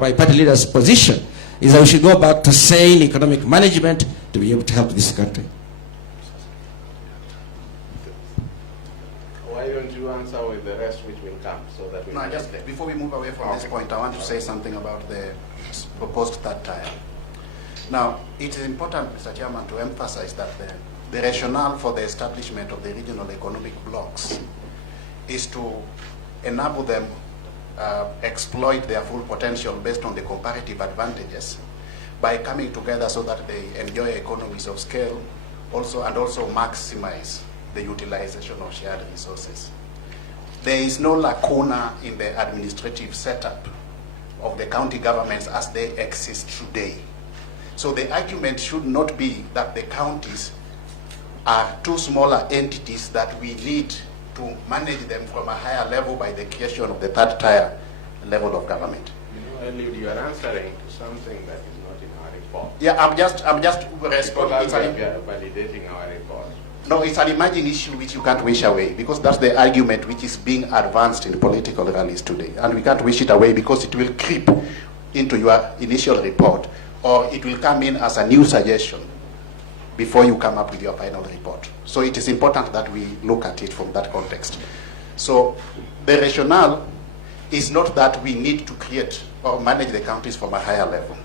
my party leader's position is that we should go back to sane economic management to be able to help this country. Why don't you answer with the rest which will come so that we No, just before we move away from this point, I want to say something about the proposed third tier. Now, it is important, Mr. Chairman, to emphasize that the rationale for the establishment of the regional economic blocks is to enable them exploit their full potential based on the comparative advantages by coming together so that they enjoy economies of scale and also maximize the utilization of shared resources. There is no lacuna in the administrative setup of the county governments as they exist today. So the argument should not be that the counties are two smaller entities that we need to manage them from a higher level by the creation of the third tier level of government. Eliud, you are answering to something that is not in our report. Yeah, I'm just responding. Because we are validating our report. No, it's an emerging issue which you can't wish away, because that's the argument which is being advanced in political rallies today. And we can't wish it away because it will creep into your initial report, or it will come in as a new suggestion before you come up with your final report. So it is important that we look at it from that context. So the rationale is not that we need to create or manage the counties from a higher level.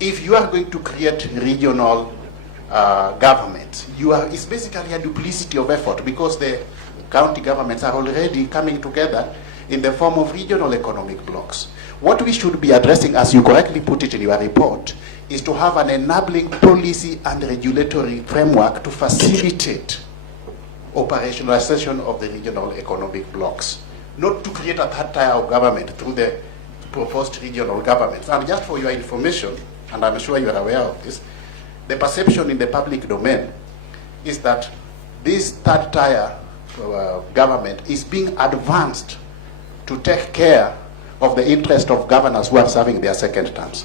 If you are going to create regional government, it's basically a duplicity of effort, because the county governments are already coming together in the form of regional economic blocks. What we should be addressing, as you correctly put it in your report, is to have an enabling policy and regulatory framework to facilitate operationalization of the regional economic blocks, not to create a third tier of government through the proposed regional governments. And just for your information, and I'm sure you are aware of this, the perception in the public domain is that this third tier government is being advanced to take care of the interest of governors who are serving their second terms.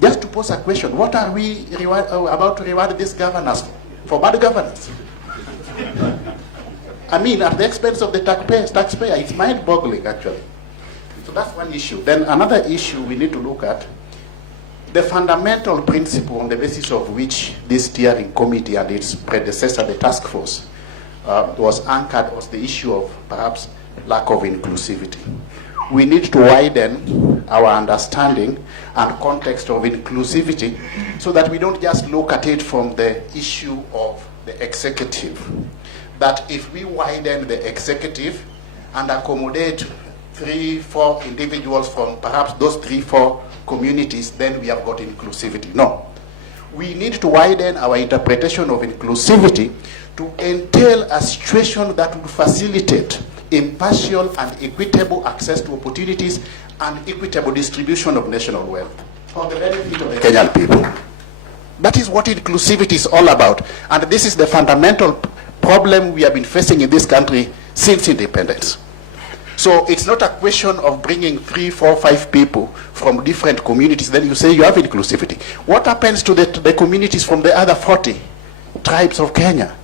Just to pose a question, what are we about to reward these governors for bad governance? I mean, at the expense of the taxpayer, it's mind-boggling, actually. So that's one issue. Then another issue we need to look at, the fundamental principle on the basis of which this steering committee and its predecessor, the task force, was anchored, was the issue of perhaps lack of inclusivity. We need to widen our understanding and context of inclusivity so that we don't just look at it from the issue of the executive. That if we widen the executive and accommodate 3-4 individuals from perhaps those 3-4 communities, then we have got inclusivity. No. We need to widen our interpretation of inclusivity to entail a situation that would facilitate impartial and equitable access to opportunities and equitable distribution of national wealth for the benefit of the Kenyan people. That is what inclusivity is all about. And this is the fundamental problem we have been facing in this country since independence. So it's not a question of bringing 3, 4, 5 people from different communities, then you say you have inclusivity. What happens to the communities from the other 40 tribes of Kenya?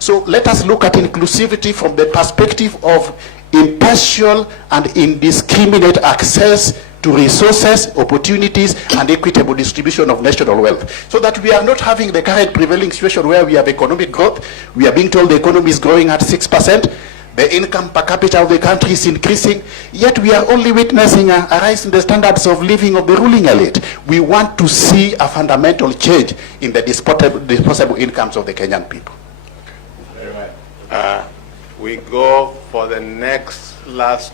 So let us look at inclusivity from the perspective of impartial and indiscriminate access to resources, opportunities, and equitable distribution of national wealth. So that we are not having the current prevailing situation where we have economic growth, we are being told the economy is growing at 6%, the income per capita of the country is increasing, yet we are only witnessing a rise in the standards of living of the ruling elite. We want to see a fundamental change in the disposable incomes of the Kenyan people. Very well. We go for the last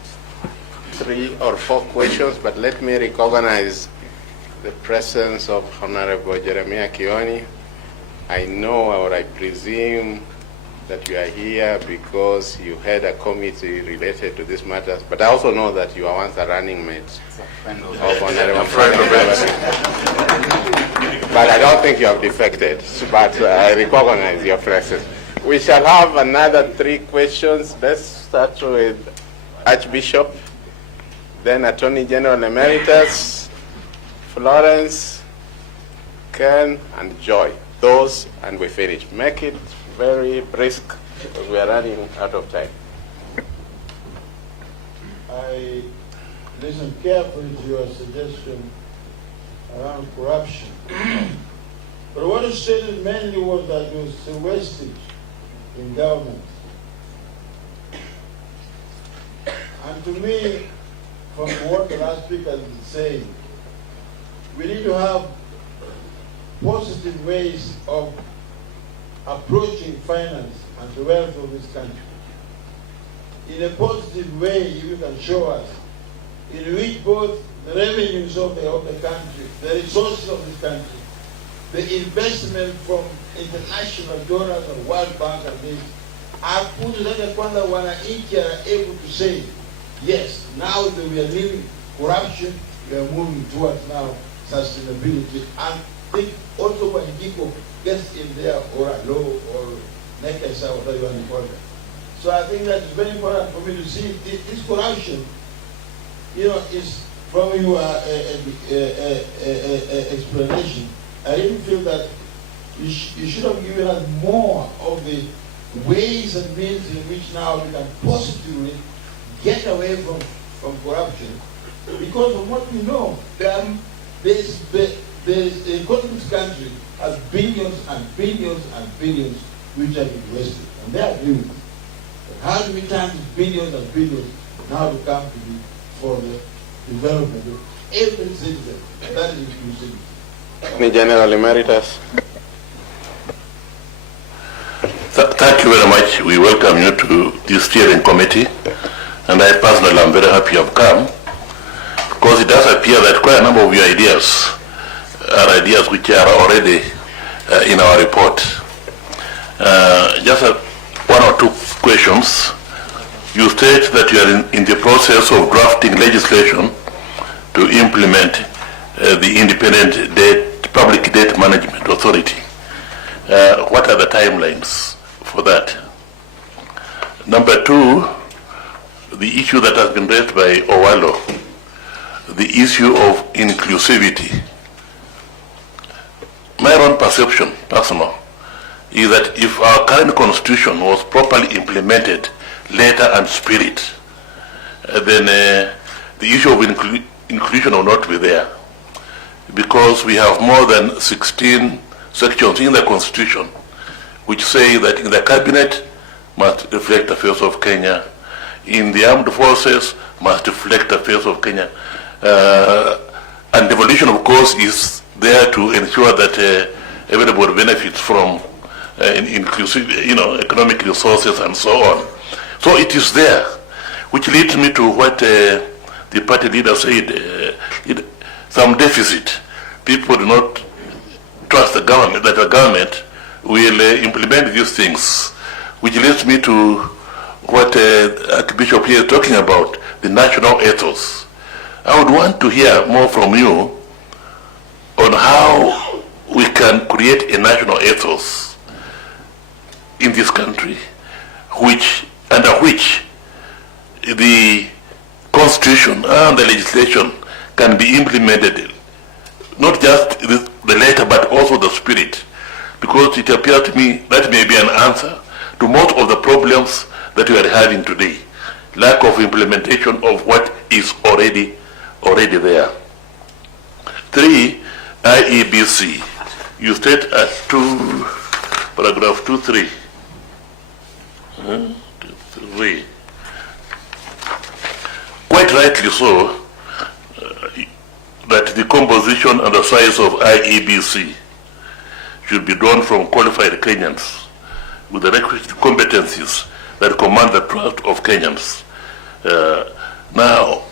3 or 4 questions, but let me recognize the presence of Honorable Jeremiah Kioni. I know, or I presume, that you are here because you had a committee related to these matters, but I also know that you are once a running mate of Honorable Mudavadi. But I don't think you have defected, but I recognize your presence. We shall have another 3 questions. Let's start with Archbishop, then Attorney General Emeritus, Florence, Ken, and Joy. Those, and we finish. Make it very brisk because we are running out of time. I listened carefully to your suggestion around corruption. But what you stated mainly was that there was a wastage in government. And to me, from what the last speaker is saying, we need to have positive ways of approaching finance and the wealth of this country. In a positive way, you can show us in which both the revenues of the country, the resources of this country, the investment from international donors and World Bank and this, are put together kwanda wananchi are able to say, yes, now that we are leaving corruption, we are moving towards now sustainability, and think also when people gets in there or a law or nekesa, whatever you want to call it. So I think that it's very important for me to see this corruption, is from your explanation. I really feel that you should have given us more of the ways and means in which now we can positively get away from corruption. Because from what we know, the economic country has billions and billions and billions which have been wasted. And they agree with it. But how do we turn these billions and billions now to come to be for the development of every citizen? And that is inclusivity. Attorney General Emeritus. Thank you very much. We welcome you to this steering committee, and I personally am very happy you have come, because it does appear that quite a number of your ideas are ideas which are already in our report. Just one or 2 questions. You state that you are in the process of drafting legislation to implement the Independent Public Debt Management Authority. What are the timelines for that? Number 2, the issue that has been raised by Owalo, the issue of inclusivity. My own perception, personal, is that if our current constitution was properly implemented, letter and spirit, then the issue of inclusion will not be there, because we have more than 16 sections in the constitution which say that in the cabinet must reflect the affairs of Kenya, in the armed forces must reflect the affairs of Kenya, and devolution, of course, is there to ensure that everybody benefits from inclusive, economic resources and so on. So it is there, which leads me to what the party leader said, some deficit. People do not trust the government, that the government will implement these things, which leads me to what Archbishop here is talking about, the national ethos. I would want to hear more from you on how we can create a national ethos in this country, under which the constitution and the legislation can be implemented, not just the letter but also the spirit, because it appears to me that may be an answer to most of the problems that we are having today, lack of implementation of what is already there. 3, IEBC. You state at paragraph 2.3. 2.3. Quite rightly so, that the composition and the size of IEBC should be drawn from qualified Kenyans with the requisite competencies that command the trust of Kenyans. Now,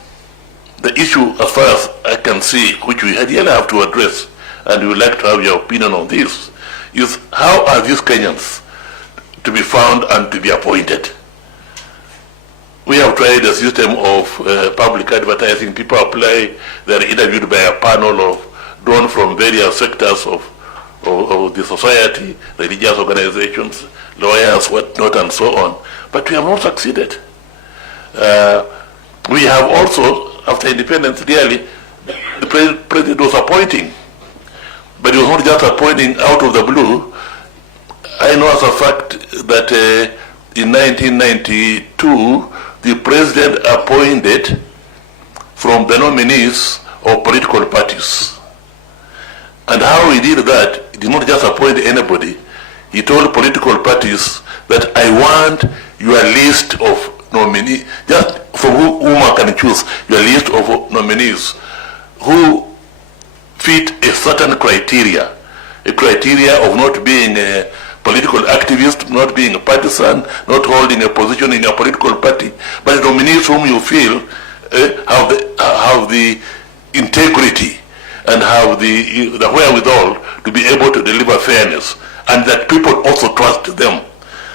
the issue, as far as I can see, which we really have to address, and we would like to have your opinion on this, is how are these Kenyans to be found and to be appointed. We have tried a system of public advertising. People apply, they're interviewed by a panel of drawn from various sectors of the society, religious organizations, lawyers, whatnot, and so on. But we have not succeeded. We have also, after independence, really, the president was appointing. But he was not just appointing out of the blue. I know as a fact that in 1992, the president appointed from the nominees of political parties. And how he did that, he did not just appoint anybody. He told political parties that I want your list of nominees, just from whom I can choose your list of nominees who fit a certain criteria, a criteria of not being a political activist, not being a partisan, not holding a position in a political party, but nominees whom you feel have the integrity and have the wherewithal to be able to deliver fairness, and that people also trust them.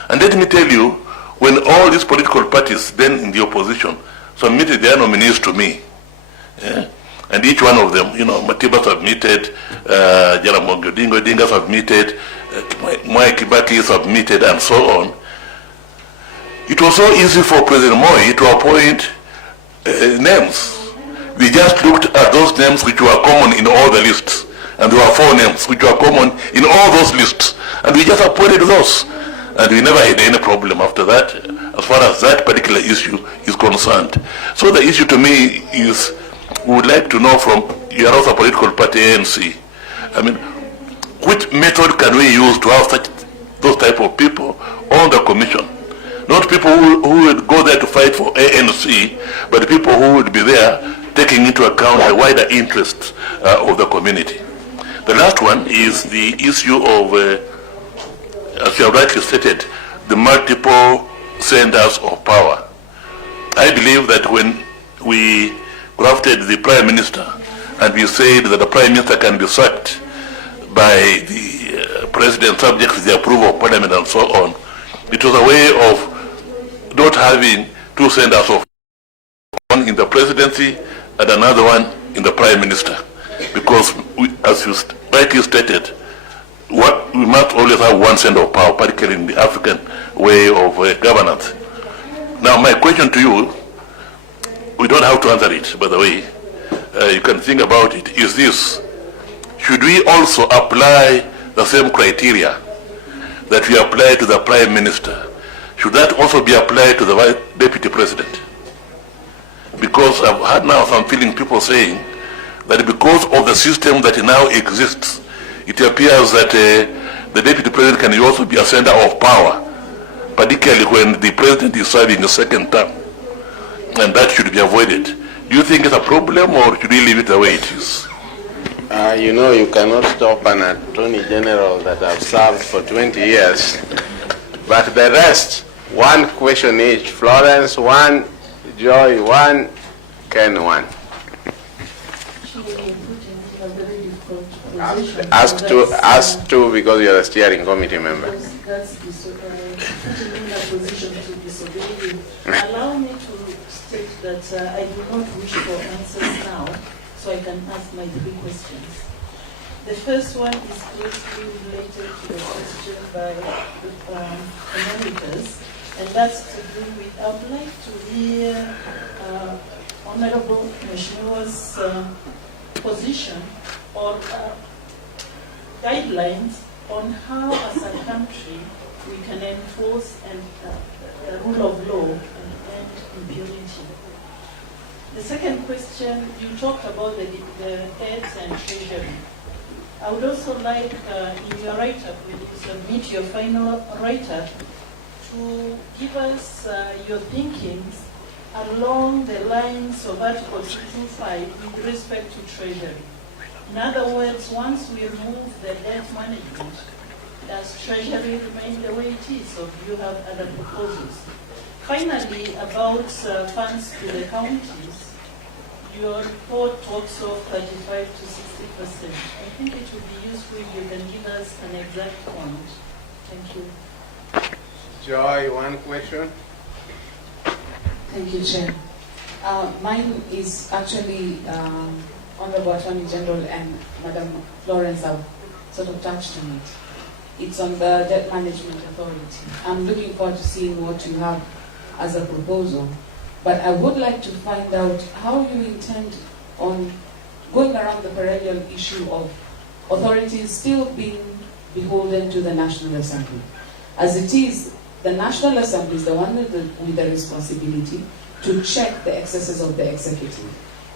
And let me tell you, when all these political parties then in the opposition submitted their nominees to me, and each one of them, Matiba submitted, Jaramogi Odinga submitted, Mwai Kibaki submitted, and so on. It was so easy for President Moi to appoint names. We just looked at those names which were common in all the lists, and there were 4 names which were common in all those lists, and we just appointed those, and we never had any problem after that, as far as that particular issue is concerned. So the issue to me is, we would like to know from your other political party, ANC, I mean, which method can we use to have those type of people on the commission? Not people who would go there to fight for ANC, but people who would be there taking into account the wider interests of the community. The last one is the issue of, as you have rightly stated, the multiple centers of power. I believe that when we crafted the Prime Minister and we said that the Prime Minister can be sacked by the President subject to the approval of Parliament and so on, it was a way of not having 2 centers of one in the presidency and another one in the Prime Minister. Because, as you rightly stated, we must always have one center of power, particularly in the African way of governance. Now, my question to you, we don't have to answer it, by the way. You can think about it, is this: should we also apply the same criteria that we apply to the Prime Minister? Should that also be applied to the Deputy President? Because I've had now some feeling people saying that because of the system that now exists, it appears that the Deputy President can also be a center of power, particularly when the President is serving a second term, and that should be avoided. Do you think it's a problem, or should we leave it the way it is? You cannot stop an Attorney General that has served for 20 years. But the rest, one question each. Florence, 1. Joy, 1. Ken, 1. Ask two because you are a steering committee member. Allow me to state that I do not wish for answers now, so I can ask my 3 questions. The first one is closely related to the question by the monitors, and that's to do with, I would like to hear Honorable Commissioner's position or guidelines on how, as a country, we can enforce the rule of law and end impunity. The second question, you talked about the heads and treasury. I would also like, in your write-up, when you submit your final write-up, to give us your thinkings along the lines of Article 225 with respect to treasury. In other words, once we remove the debt management, does treasury remain the way it is, or do you have other proposals? Finally, about funds to the counties, your report talks of 35 to 60%. I think it would be useful if you can give us an exact count. Thank you. Joy, one question. Thank you, Chair. Mine is actually Honorable Attorney General and Madam Florence have sort of touched on it. It's on the Debt Management Authority. I'm looking forward to seeing what you have as a proposal. But I would like to find out how you intend on going around the perennial issue of authorities still being beholden to the National Assembly. As it is, the National Assembly is the one with the responsibility to check the excesses of the executive.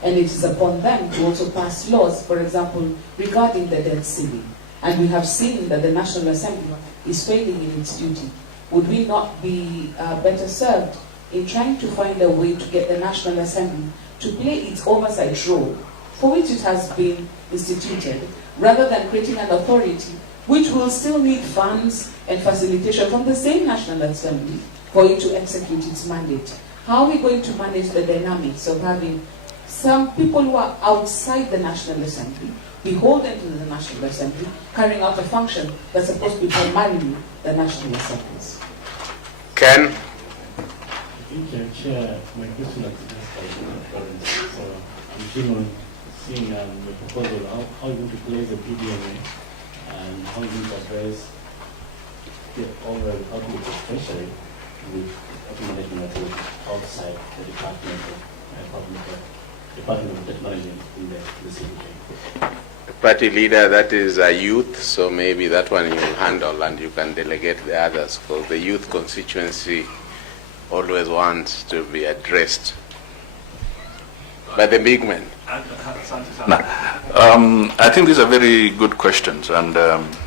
And it is upon them to also pass laws, for example, regarding the debt ceiling. And we have seen that the National Assembly is failing in its duty. Would we not be better served in trying to find a way to get the National Assembly to play its oversight role for which it has been instituted, rather than creating an authority which will still need funds and facilitation from the same National Assembly for it to execute its mandate? How are we going to manage the dynamics of having some people who are outside the National Assembly, beholden to the National Assembly, carrying out a function that's supposed to be primarily the National Assembly's? Ken? Thank you, Chair. My question is just so I'm keen on seeing the proposal, how you going to place the PDMA and how you going to address the overall outlook of Treasury with management authority outside the Department of Debt Management in the CBJ. The party leader, that is a youth, so maybe that one you handle and you can delegate the others, because the youth constituency always wants to be addressed by the big men. I think these are very good questions, and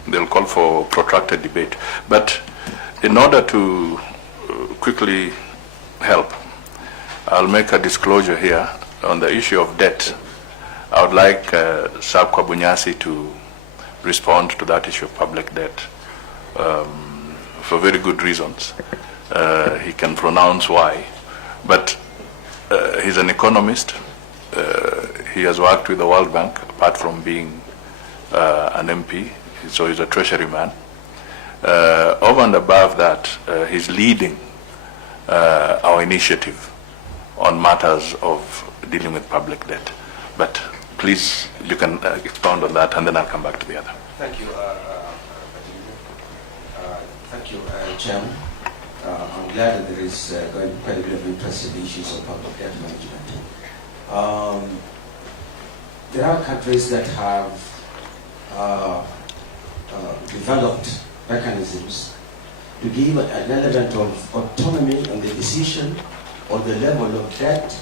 they'll call for protracted debate. But in order to quickly help, I'll make a disclosure here on the issue of debt. I would like Sakwa Bunyasi to respond to that issue of public debt for very good reasons. He can pronounce why, but he's an economist. He has worked with the World Bank, apart from being an MP, so he's a treasury man. Over and above that, he's leading our initiative on matters of dealing with public debt. But please, you can expound on that, and then I'll come back to the other. Thank you, Chairman. I'm glad that there is going to be quite a bit of interest in the issues of public debt management. There are countries that have developed mechanisms to give an element of autonomy on the decision on the level of debt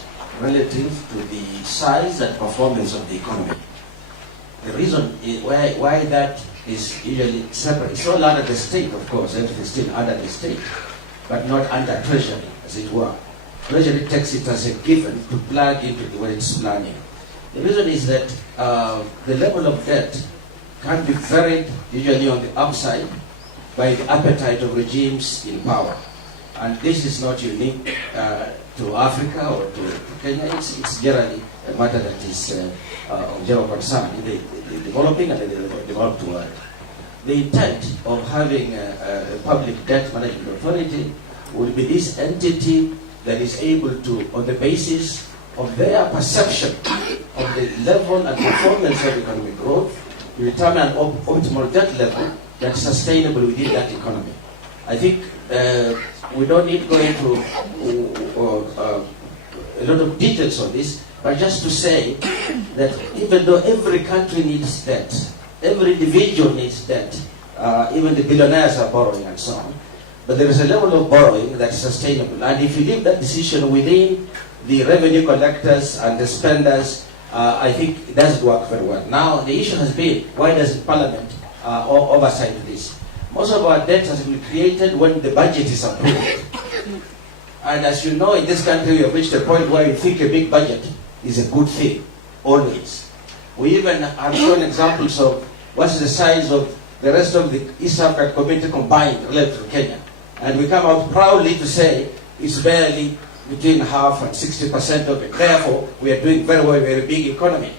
relative to the size and performance of the economy. The reason why that is usually separate, it's all under the state, of course, and it's still under the state, but not under Treasury, as it were. Treasury takes it as a given to plug into the way it's planning. The reason is that the level of debt can be varied, usually on the upside, by the appetite of regimes in power. And this is not unique to Africa or to Kenya. It's generally a matter that is of general concern in the developing and the developed world. The intent of having a public debt management authority would be this entity that is able to, on the basis of their perception of the level and performance of economic growth, determine an optimal debt level that's sustainable within that economy. I think we don't need to go into a lot of details on this, but just to say that even though every country needs debt, every individual needs debt, even the billionaires are borrowing and so on, but there is a level of borrowing that's sustainable. And if you leave that decision within the revenue collectors and the spenders, I think it doesn't work very well. Now, the issue has been, why doesn't Parliament oversight this? Most of our debt has been created when the budget is approved. And as you know, in this country, we have reached a point where you think a big budget is a good thing, always. We even have shown examples of what's the size of the rest of the East African community combined relative to Kenya. And we come out proudly to say it's barely between half and 60% of it. Therefore, we are doing very well, very big economy.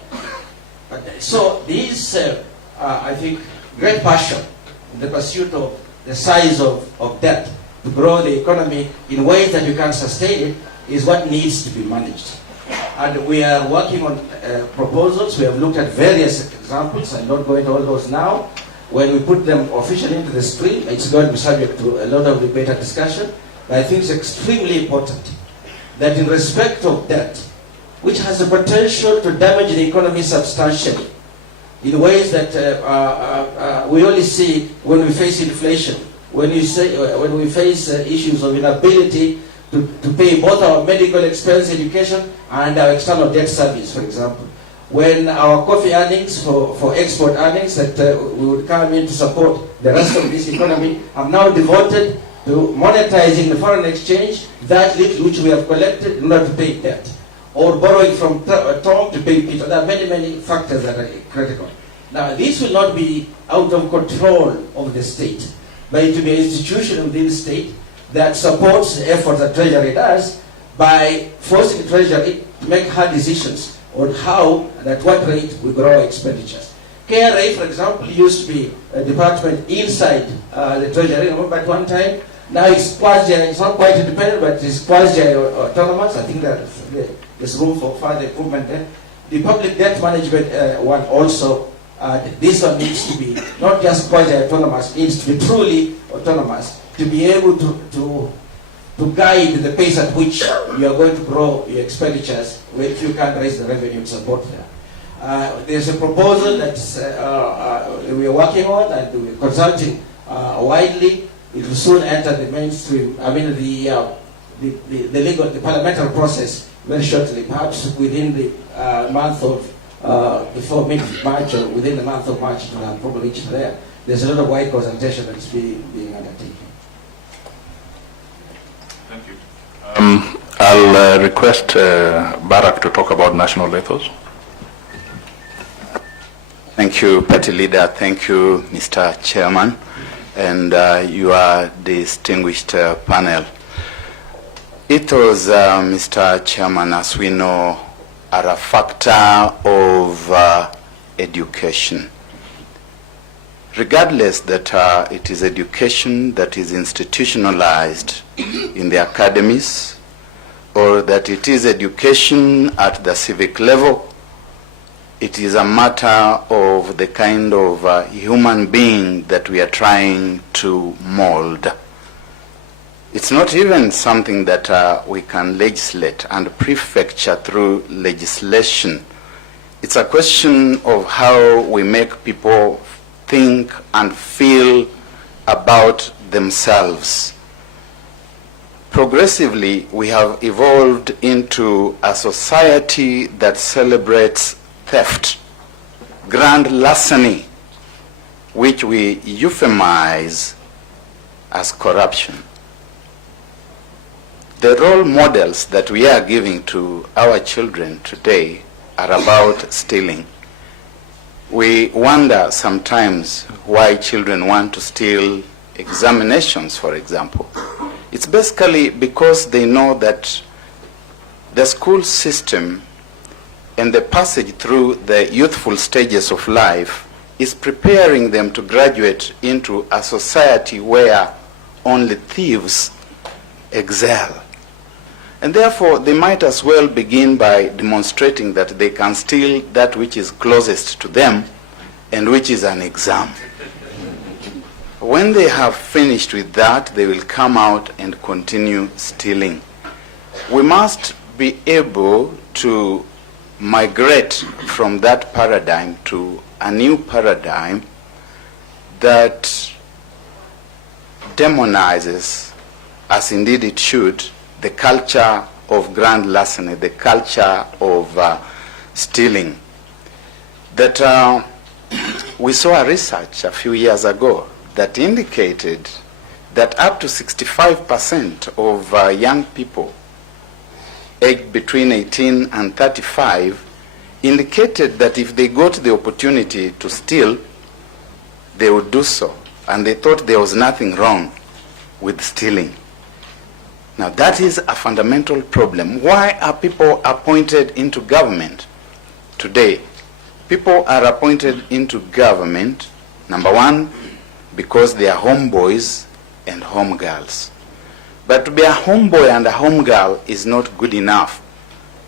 So these, I think, great passion in the pursuit of the size of debt to grow the economy in ways that you can sustain it is what needs to be managed. And we are working on proposals. We have looked at various examples. I'm not going to all those now. When we put them officially into the stream, it's going to be subject to a lot of debate and discussion. But I think it's extremely important that in respect of debt, which has the potential to damage the economy substantially, in ways that we only see when we face inflation, when we face issues of inability to pay both our medical expense, education, and our external debt service, for example. When our coffee earnings for export earnings that we would come in to support the rest of this economy are now devoted to monetizing the foreign exchange, that little which we have collected in order to pay debt, or borrowing from Tom to pay Peter. There are many, many factors that are critical. Now, this will not be out of control of the state, but it will be an institution within the state that supports the efforts that Treasury does by forcing the Treasury to make hard decisions on how and at what rate we grow our expenditures. KRA, for example, used to be a department inside the Treasury. Remember at one time? Now it's not quite independent, but it's quasi-autonomous. I think that there's room for further improvement there. The public debt management one also, this one needs to be not just quasi-autonomous, needs to be truly autonomous to be able to guide the pace at which you are going to grow your expenditures if you can't raise the revenue to support that. There's a proposal that we are working on and we're consulting widely. It will soon enter the mainstream, the parliamentary process very shortly, perhaps within the month of, before mid-March or within the month of March, it will probably reach there. There's a lot of wide consultation that's being undertaken. Thank you. I'll request Barak to talk about national ethos. Thank you, Party Leader. Thank you, Mr. Chairman, and your distinguished panel. Ethos, Mr. Chairman, as we know, are a factor of education. Regardless that it is education that is institutionalized in the academies, or that it is education at the civic level, it is a matter of the kind of human being that we are trying to mold. It's not even something that we can legislate and prefecture through legislation. It's a question of how we make people think and feel about themselves. Progressively, we have evolved into a society that celebrates theft, grand larceny, which we euphemize as corruption. The role models that we are giving to our children today are about stealing. We wonder sometimes why children want to steal examinations, for example. It's basically because they know that the school system and the passage through the youthful stages of life is preparing them to graduate into a society where only thieves excel. And therefore, they might as well begin by demonstrating that they can steal that which is closest to them and which is an exam. When they have finished with that, they will come out and continue stealing. We must be able to migrate from that paradigm to a new paradigm that demonizes, as indeed it should, the culture of grand larceny, the culture of stealing. That we saw a research a few years ago that indicated that up to 65% of young people aged between 18 and 35 indicated that if they got the opportunity to steal, they would do so. And they thought there was nothing wrong with stealing. Now that is a fundamental problem. Why are people appointed into government today? People are appointed into government, number one, because they are homeboys and homegirls. But to be a homeboy and a homegirl is not good enough.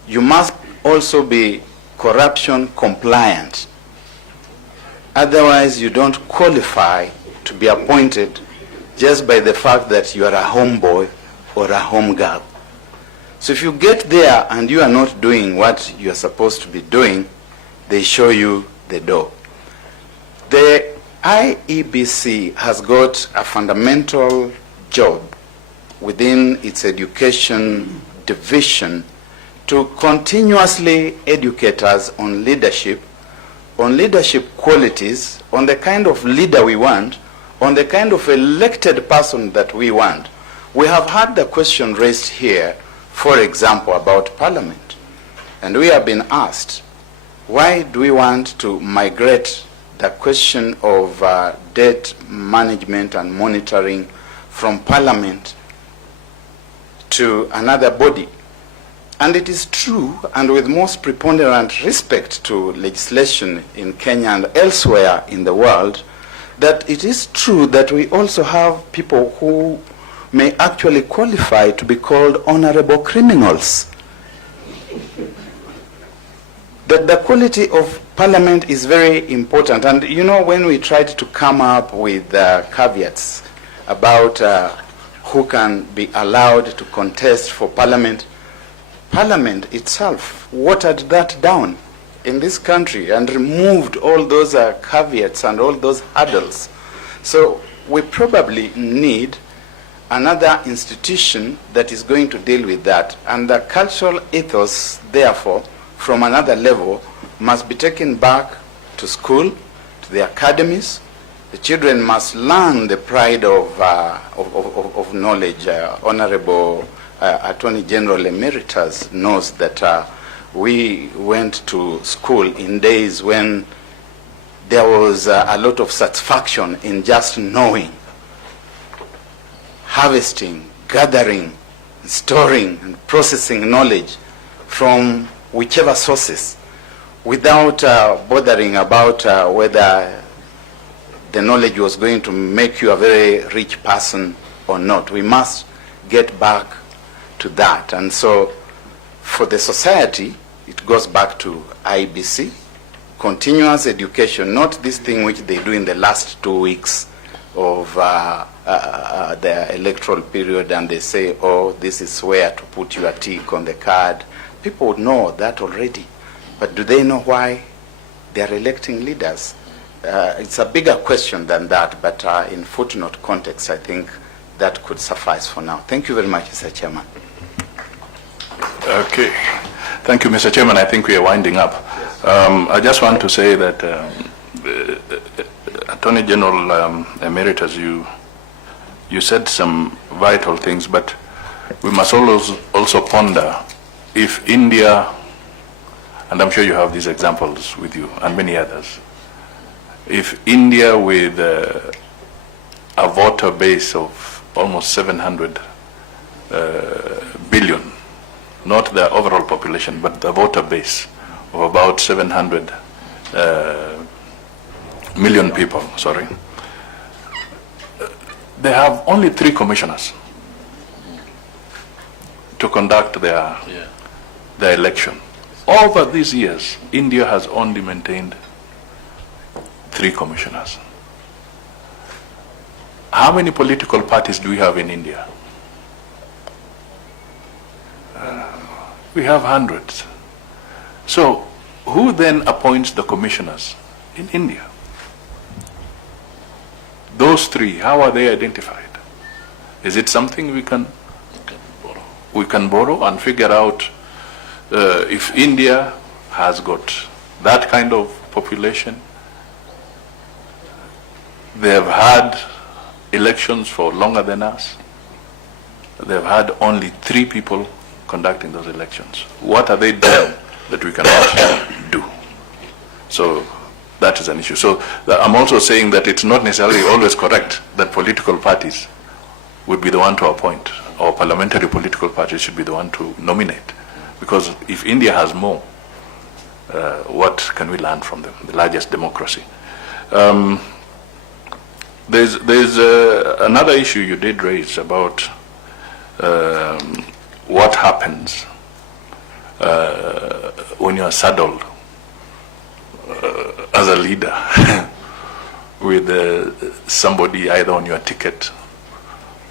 You must also be corruption compliant. Otherwise, you don't qualify to be appointed just by the fact that you are a homeboy or a homegirl. So if you get there and you are not doing what you are supposed to be doing, they show you the door. The IEBC has got a fundamental job within its education division to continuously educate us on leadership qualities, on the kind of leader we want, on the kind of elected person that we want. We have had the question raised here, for example, about Parliament. And we have been asked, why do we want to migrate the question of debt management and monitoring from Parliament to another body? And it is true, and with most preponderant respect to legislation in Kenya and elsewhere in the world, that it is true that we also have people who may actually qualify to be called honorable criminals. That the quality of Parliament is very important. And you know, when we tried to come up with caveats about who can be allowed to contest for Parliament, Parliament itself watered that down in this country and removed all those caveats and all those hurdles. So we probably need another institution that is going to deal with that. And the cultural ethos, therefore, from another level, must be taken back to school, to the academies. The children must learn the pride of knowledge. Honorable Attorney General Emeritus knows that we went to school in days when there was a lot of satisfaction in just knowing, harvesting, gathering, storing, and processing knowledge from whichever sources, without bothering about whether the knowledge was going to make you a very rich person or not. We must get back to that. And so for the society, it goes back to IBC, continuous education, not this thing which they do in the last 2 weeks of the electoral period, and they say, oh, this is where to put your tick on the card. People would know that already. But do they know why they are electing leaders? It's a bigger question than that, but in footnote context, I think that could suffice for now. Thank you very much, Mr. Chairman. Okay. Thank you, Mr. Chairman. I think we are winding up. I just want to say that Attorney General Emeritus, you said some vital things, but we must also ponder if India, and I'm sure you have these examples with you and many others, if India with a voter base of almost 700 billion, not the overall population, but the voter base of about 700 million people, sorry, they have only 3 commissioners to conduct their election. Over these years, India has only maintained 3 commissioners. How many political parties do we have in India? We have hundreds. So who then appoints the commissioners in India? Those 3, how are they identified? Is it something we can borrow and figure out if India has got that kind of population? They have had elections for longer than us. They've had only 3 people conducting those elections. What are they doing that we cannot do? So that is an issue. So I'm also saying that it's not necessarily always correct that political parties would be the one to appoint, or parliamentary political parties should be the one to nominate. Because if India has more, what can we learn from them? The largest democracy. There's another issue you did raise about what happens when you are saddled as a leader with somebody either on your ticket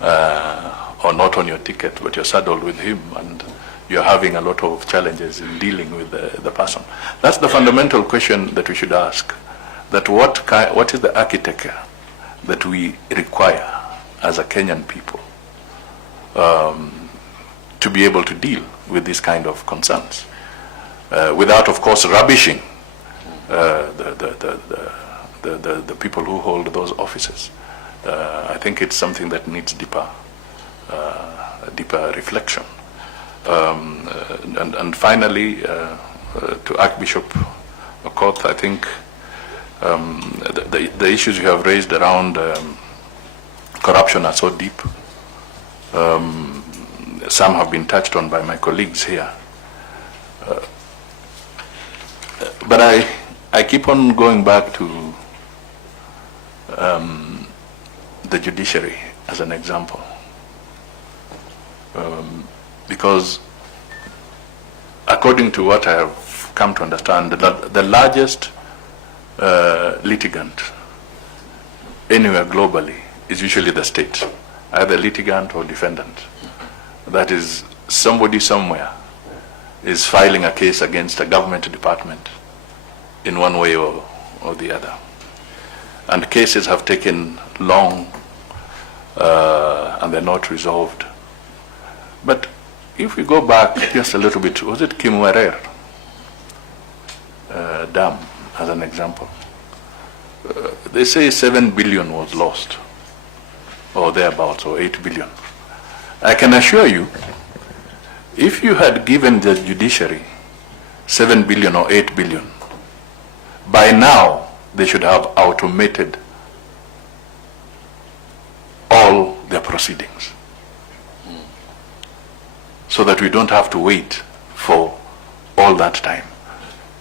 or not on your ticket, but you're saddled with him and you're having a lot of challenges in dealing with the person. That's the fundamental question that we should ask, that what is the architecture that we require as a Kenyan people to be able to deal with these kind of concerns, without, of course, rubbishing the people who hold those offices. I think it's something that needs deeper reflection. And finally, to Archbishop Okoth, I think the issues you have raised around corruption are so deep. Some have been touched on by my colleagues here. But I keep on going back to the judiciary as an example. Because according to what I have come to understand, the largest litigant anywhere globally is usually the state, either litigant or defendant. That is, somebody somewhere is filing a case against a government department in one way or the other. And cases have taken long and they're not resolved. But if we go back just a little bit, was it Kimwerer Dam as an example? They say 7 billion was lost, or thereabouts, or 8 billion. I can assure you, if you had given the judiciary 7 billion or 8 billion, by now they should have automated all their proceedings, so that we don't have to wait for all that time.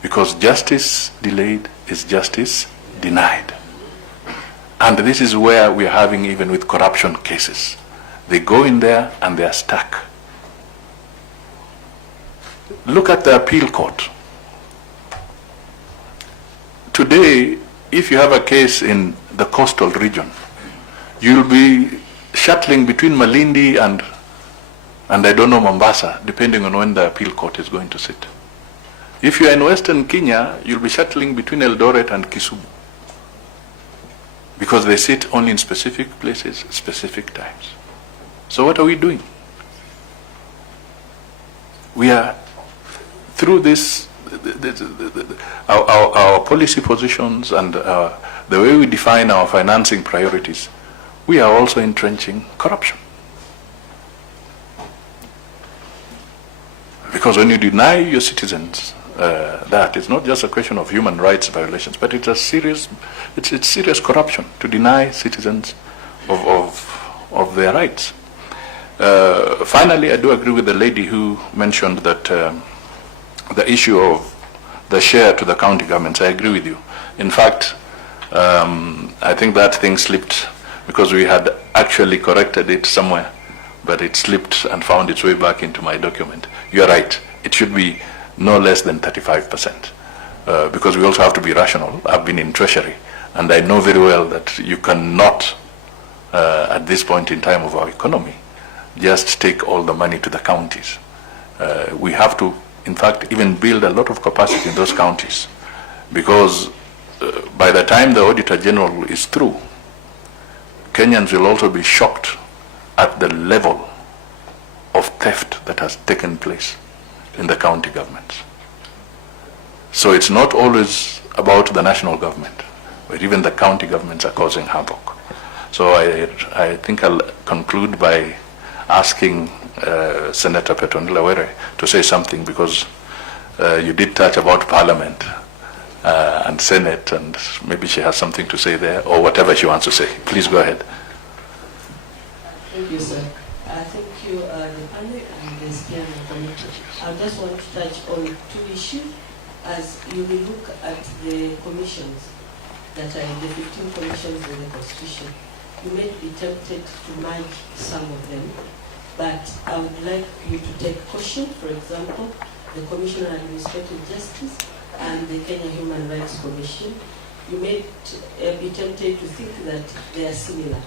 Because justice delayed is justice denied. And this is where we're having even with corruption cases. They go in there and they are stuck. Look at the appeal court. Today, if you have a case in the coastal region, you'll be shuttling between Malindi and I don't know, Mombasa, depending on when the appeal court is going to sit. If you're in Western Kenya, you'll be shuttling between Eldoret and Kisumu, because they sit only in specific places, specific times. So what are we doing? We are, through this, our policy positions and the way we define our financing priorities, we are also entrenching corruption. Because when you deny your citizens that, it's not just a question of human rights violations, but it's serious corruption to deny citizens of their rights. Finally, I do agree with the lady who mentioned that the issue of the share to the county governments. I agree with you. In fact, I think that thing slipped because we had actually corrected it somewhere, but it slipped and found its way back into my document. You're right. It should be no less than 35%, because we also have to be rational. I've been in Treasury, and I know very well that you cannot, at this point in time of our economy, just take all the money to the counties. We have to, in fact, even build a lot of capacity in those counties, because by the time the Auditor General is through, Kenyans will also be shocked at the level of theft that has taken place in the county governments. So it's not always about the national government, but even the county governments are causing havoc. So I think I'll conclude by asking Senator Petronila Were to say something, because you did touch about Parliament and Senate, and maybe she has something to say there, or whatever she wants to say. Please go ahead. Thank you, sir. Thank you, the panel and the steering committee. I just want to touch on two issues. As you will look at the commissions that are in the 15 commissions in the Constitution, you may be tempted to merge some of them But I would like you to take caution, for example, the Commission on Administrative Justice and the Kenya Human Rights Commission. You may be tempted to think that they are similar.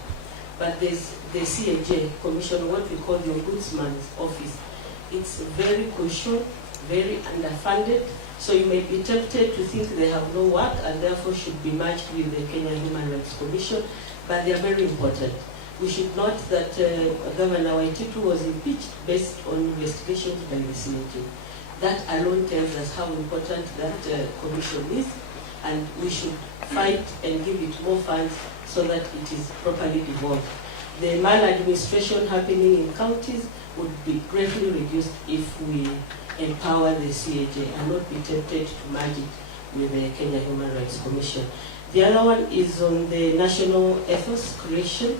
But there's the CAJ Commission, what we call the Ombudsman's Office. It's very crucial, very underfunded, so you may be tempted to think they have no work and therefore should be merged with the Kenya Human Rights Commission, but they are very important. We should note that Governor Waititu was impeached based on investigations by the CAJ. That alone tells us how important that commission is, and we should fight and give it more funds so that it is properly devolved. The maladministration happening in counties would be greatly reduced if we empower the CAJ and not be tempted to merge it with the Kenya Human Rights Commission. The other one is on the national ethos creation.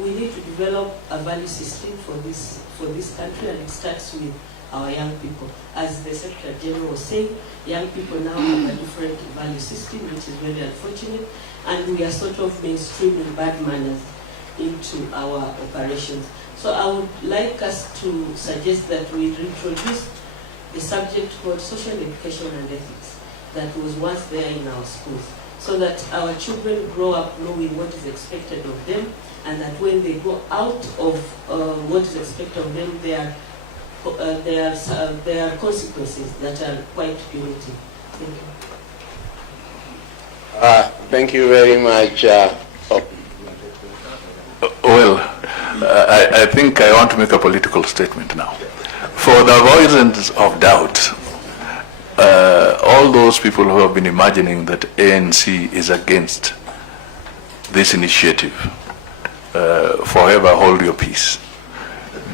We need to develop a value system for this country, and it starts with our young people. As the Secretary General was saying, young people now have a different value system, which is very unfortunate, and we are sort of mainstreaming bad manners into our operations. So I would like us to suggest that we reintroduce the subject called social education and ethics that was once there in our schools, so that our children grow up knowing what is expected of them, and that when they go out of what is expected of them, there are consequences that are quite punitive. Thank you. Thank you very much. Well, I think I want to make a political statement now. For the avoidance of doubt, all those people who have been imagining that ANC is against this initiative, forever hold your peace.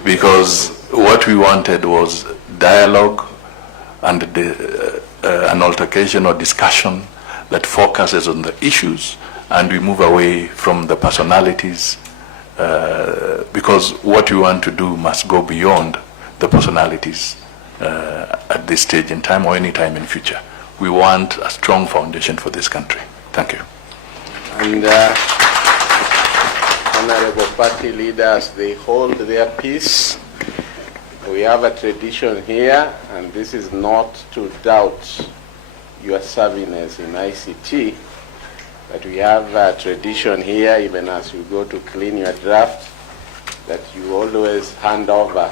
Because what we wanted was dialogue and an altercation or discussion that focuses on the issues, and we move away from the personalities, because what we want to do must go beyond the personalities at this stage in time or any time in future. We want a strong foundation for this country. Thank you. And honorable party leaders, they hold their peace. We have a tradition here, and this is not to doubt your savviness in ICT, but we have a tradition here, even as you go to clean your draft, that you always hand over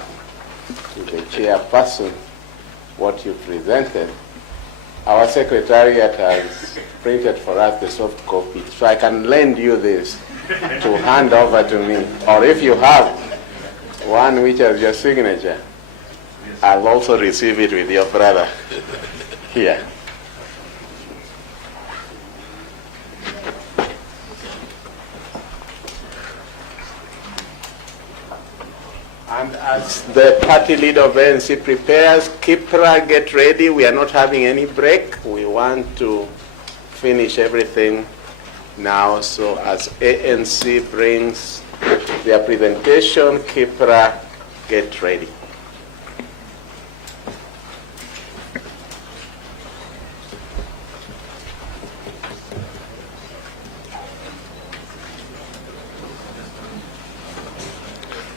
to the chairperson what you presented. Our secretariat has printed for us the soft copy, so I can lend you this to hand over to me. Or if you have one which has your signature, I'll also receive it with your brother here. And as the party leader of ANC prepares, Kipra, get ready. We are not having any break. We want to finish everything now. So as ANC brings their presentation, Kipra, get ready.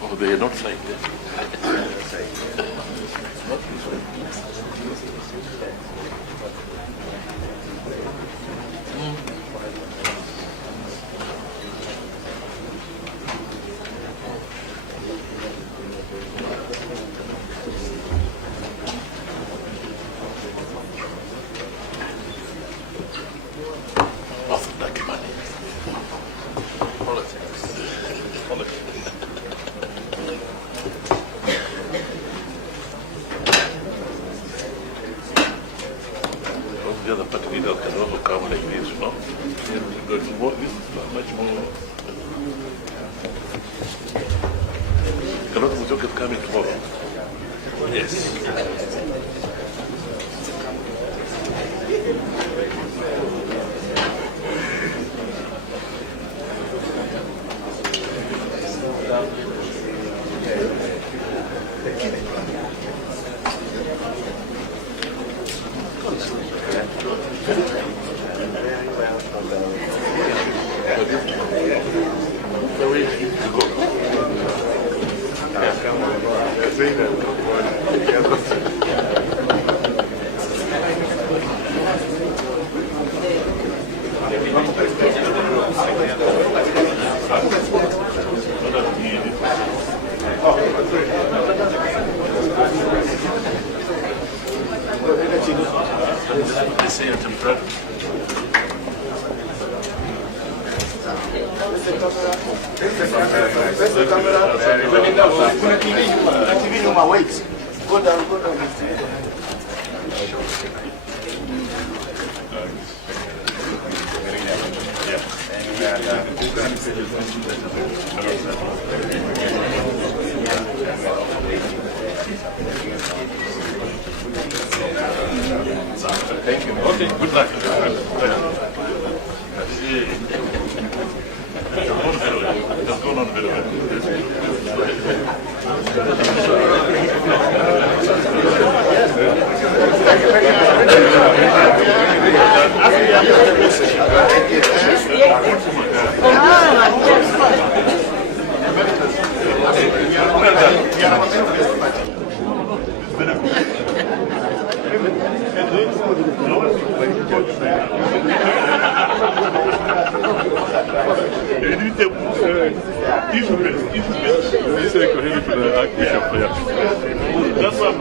Oh, they are not saying that. The other party leaders can also come like this, you know. This is much more. Cannot Mujoke is coming tomorrow? Yes. Wait. Go down. Thank you. Okay, good luck. Just go on a bit of That's what I'm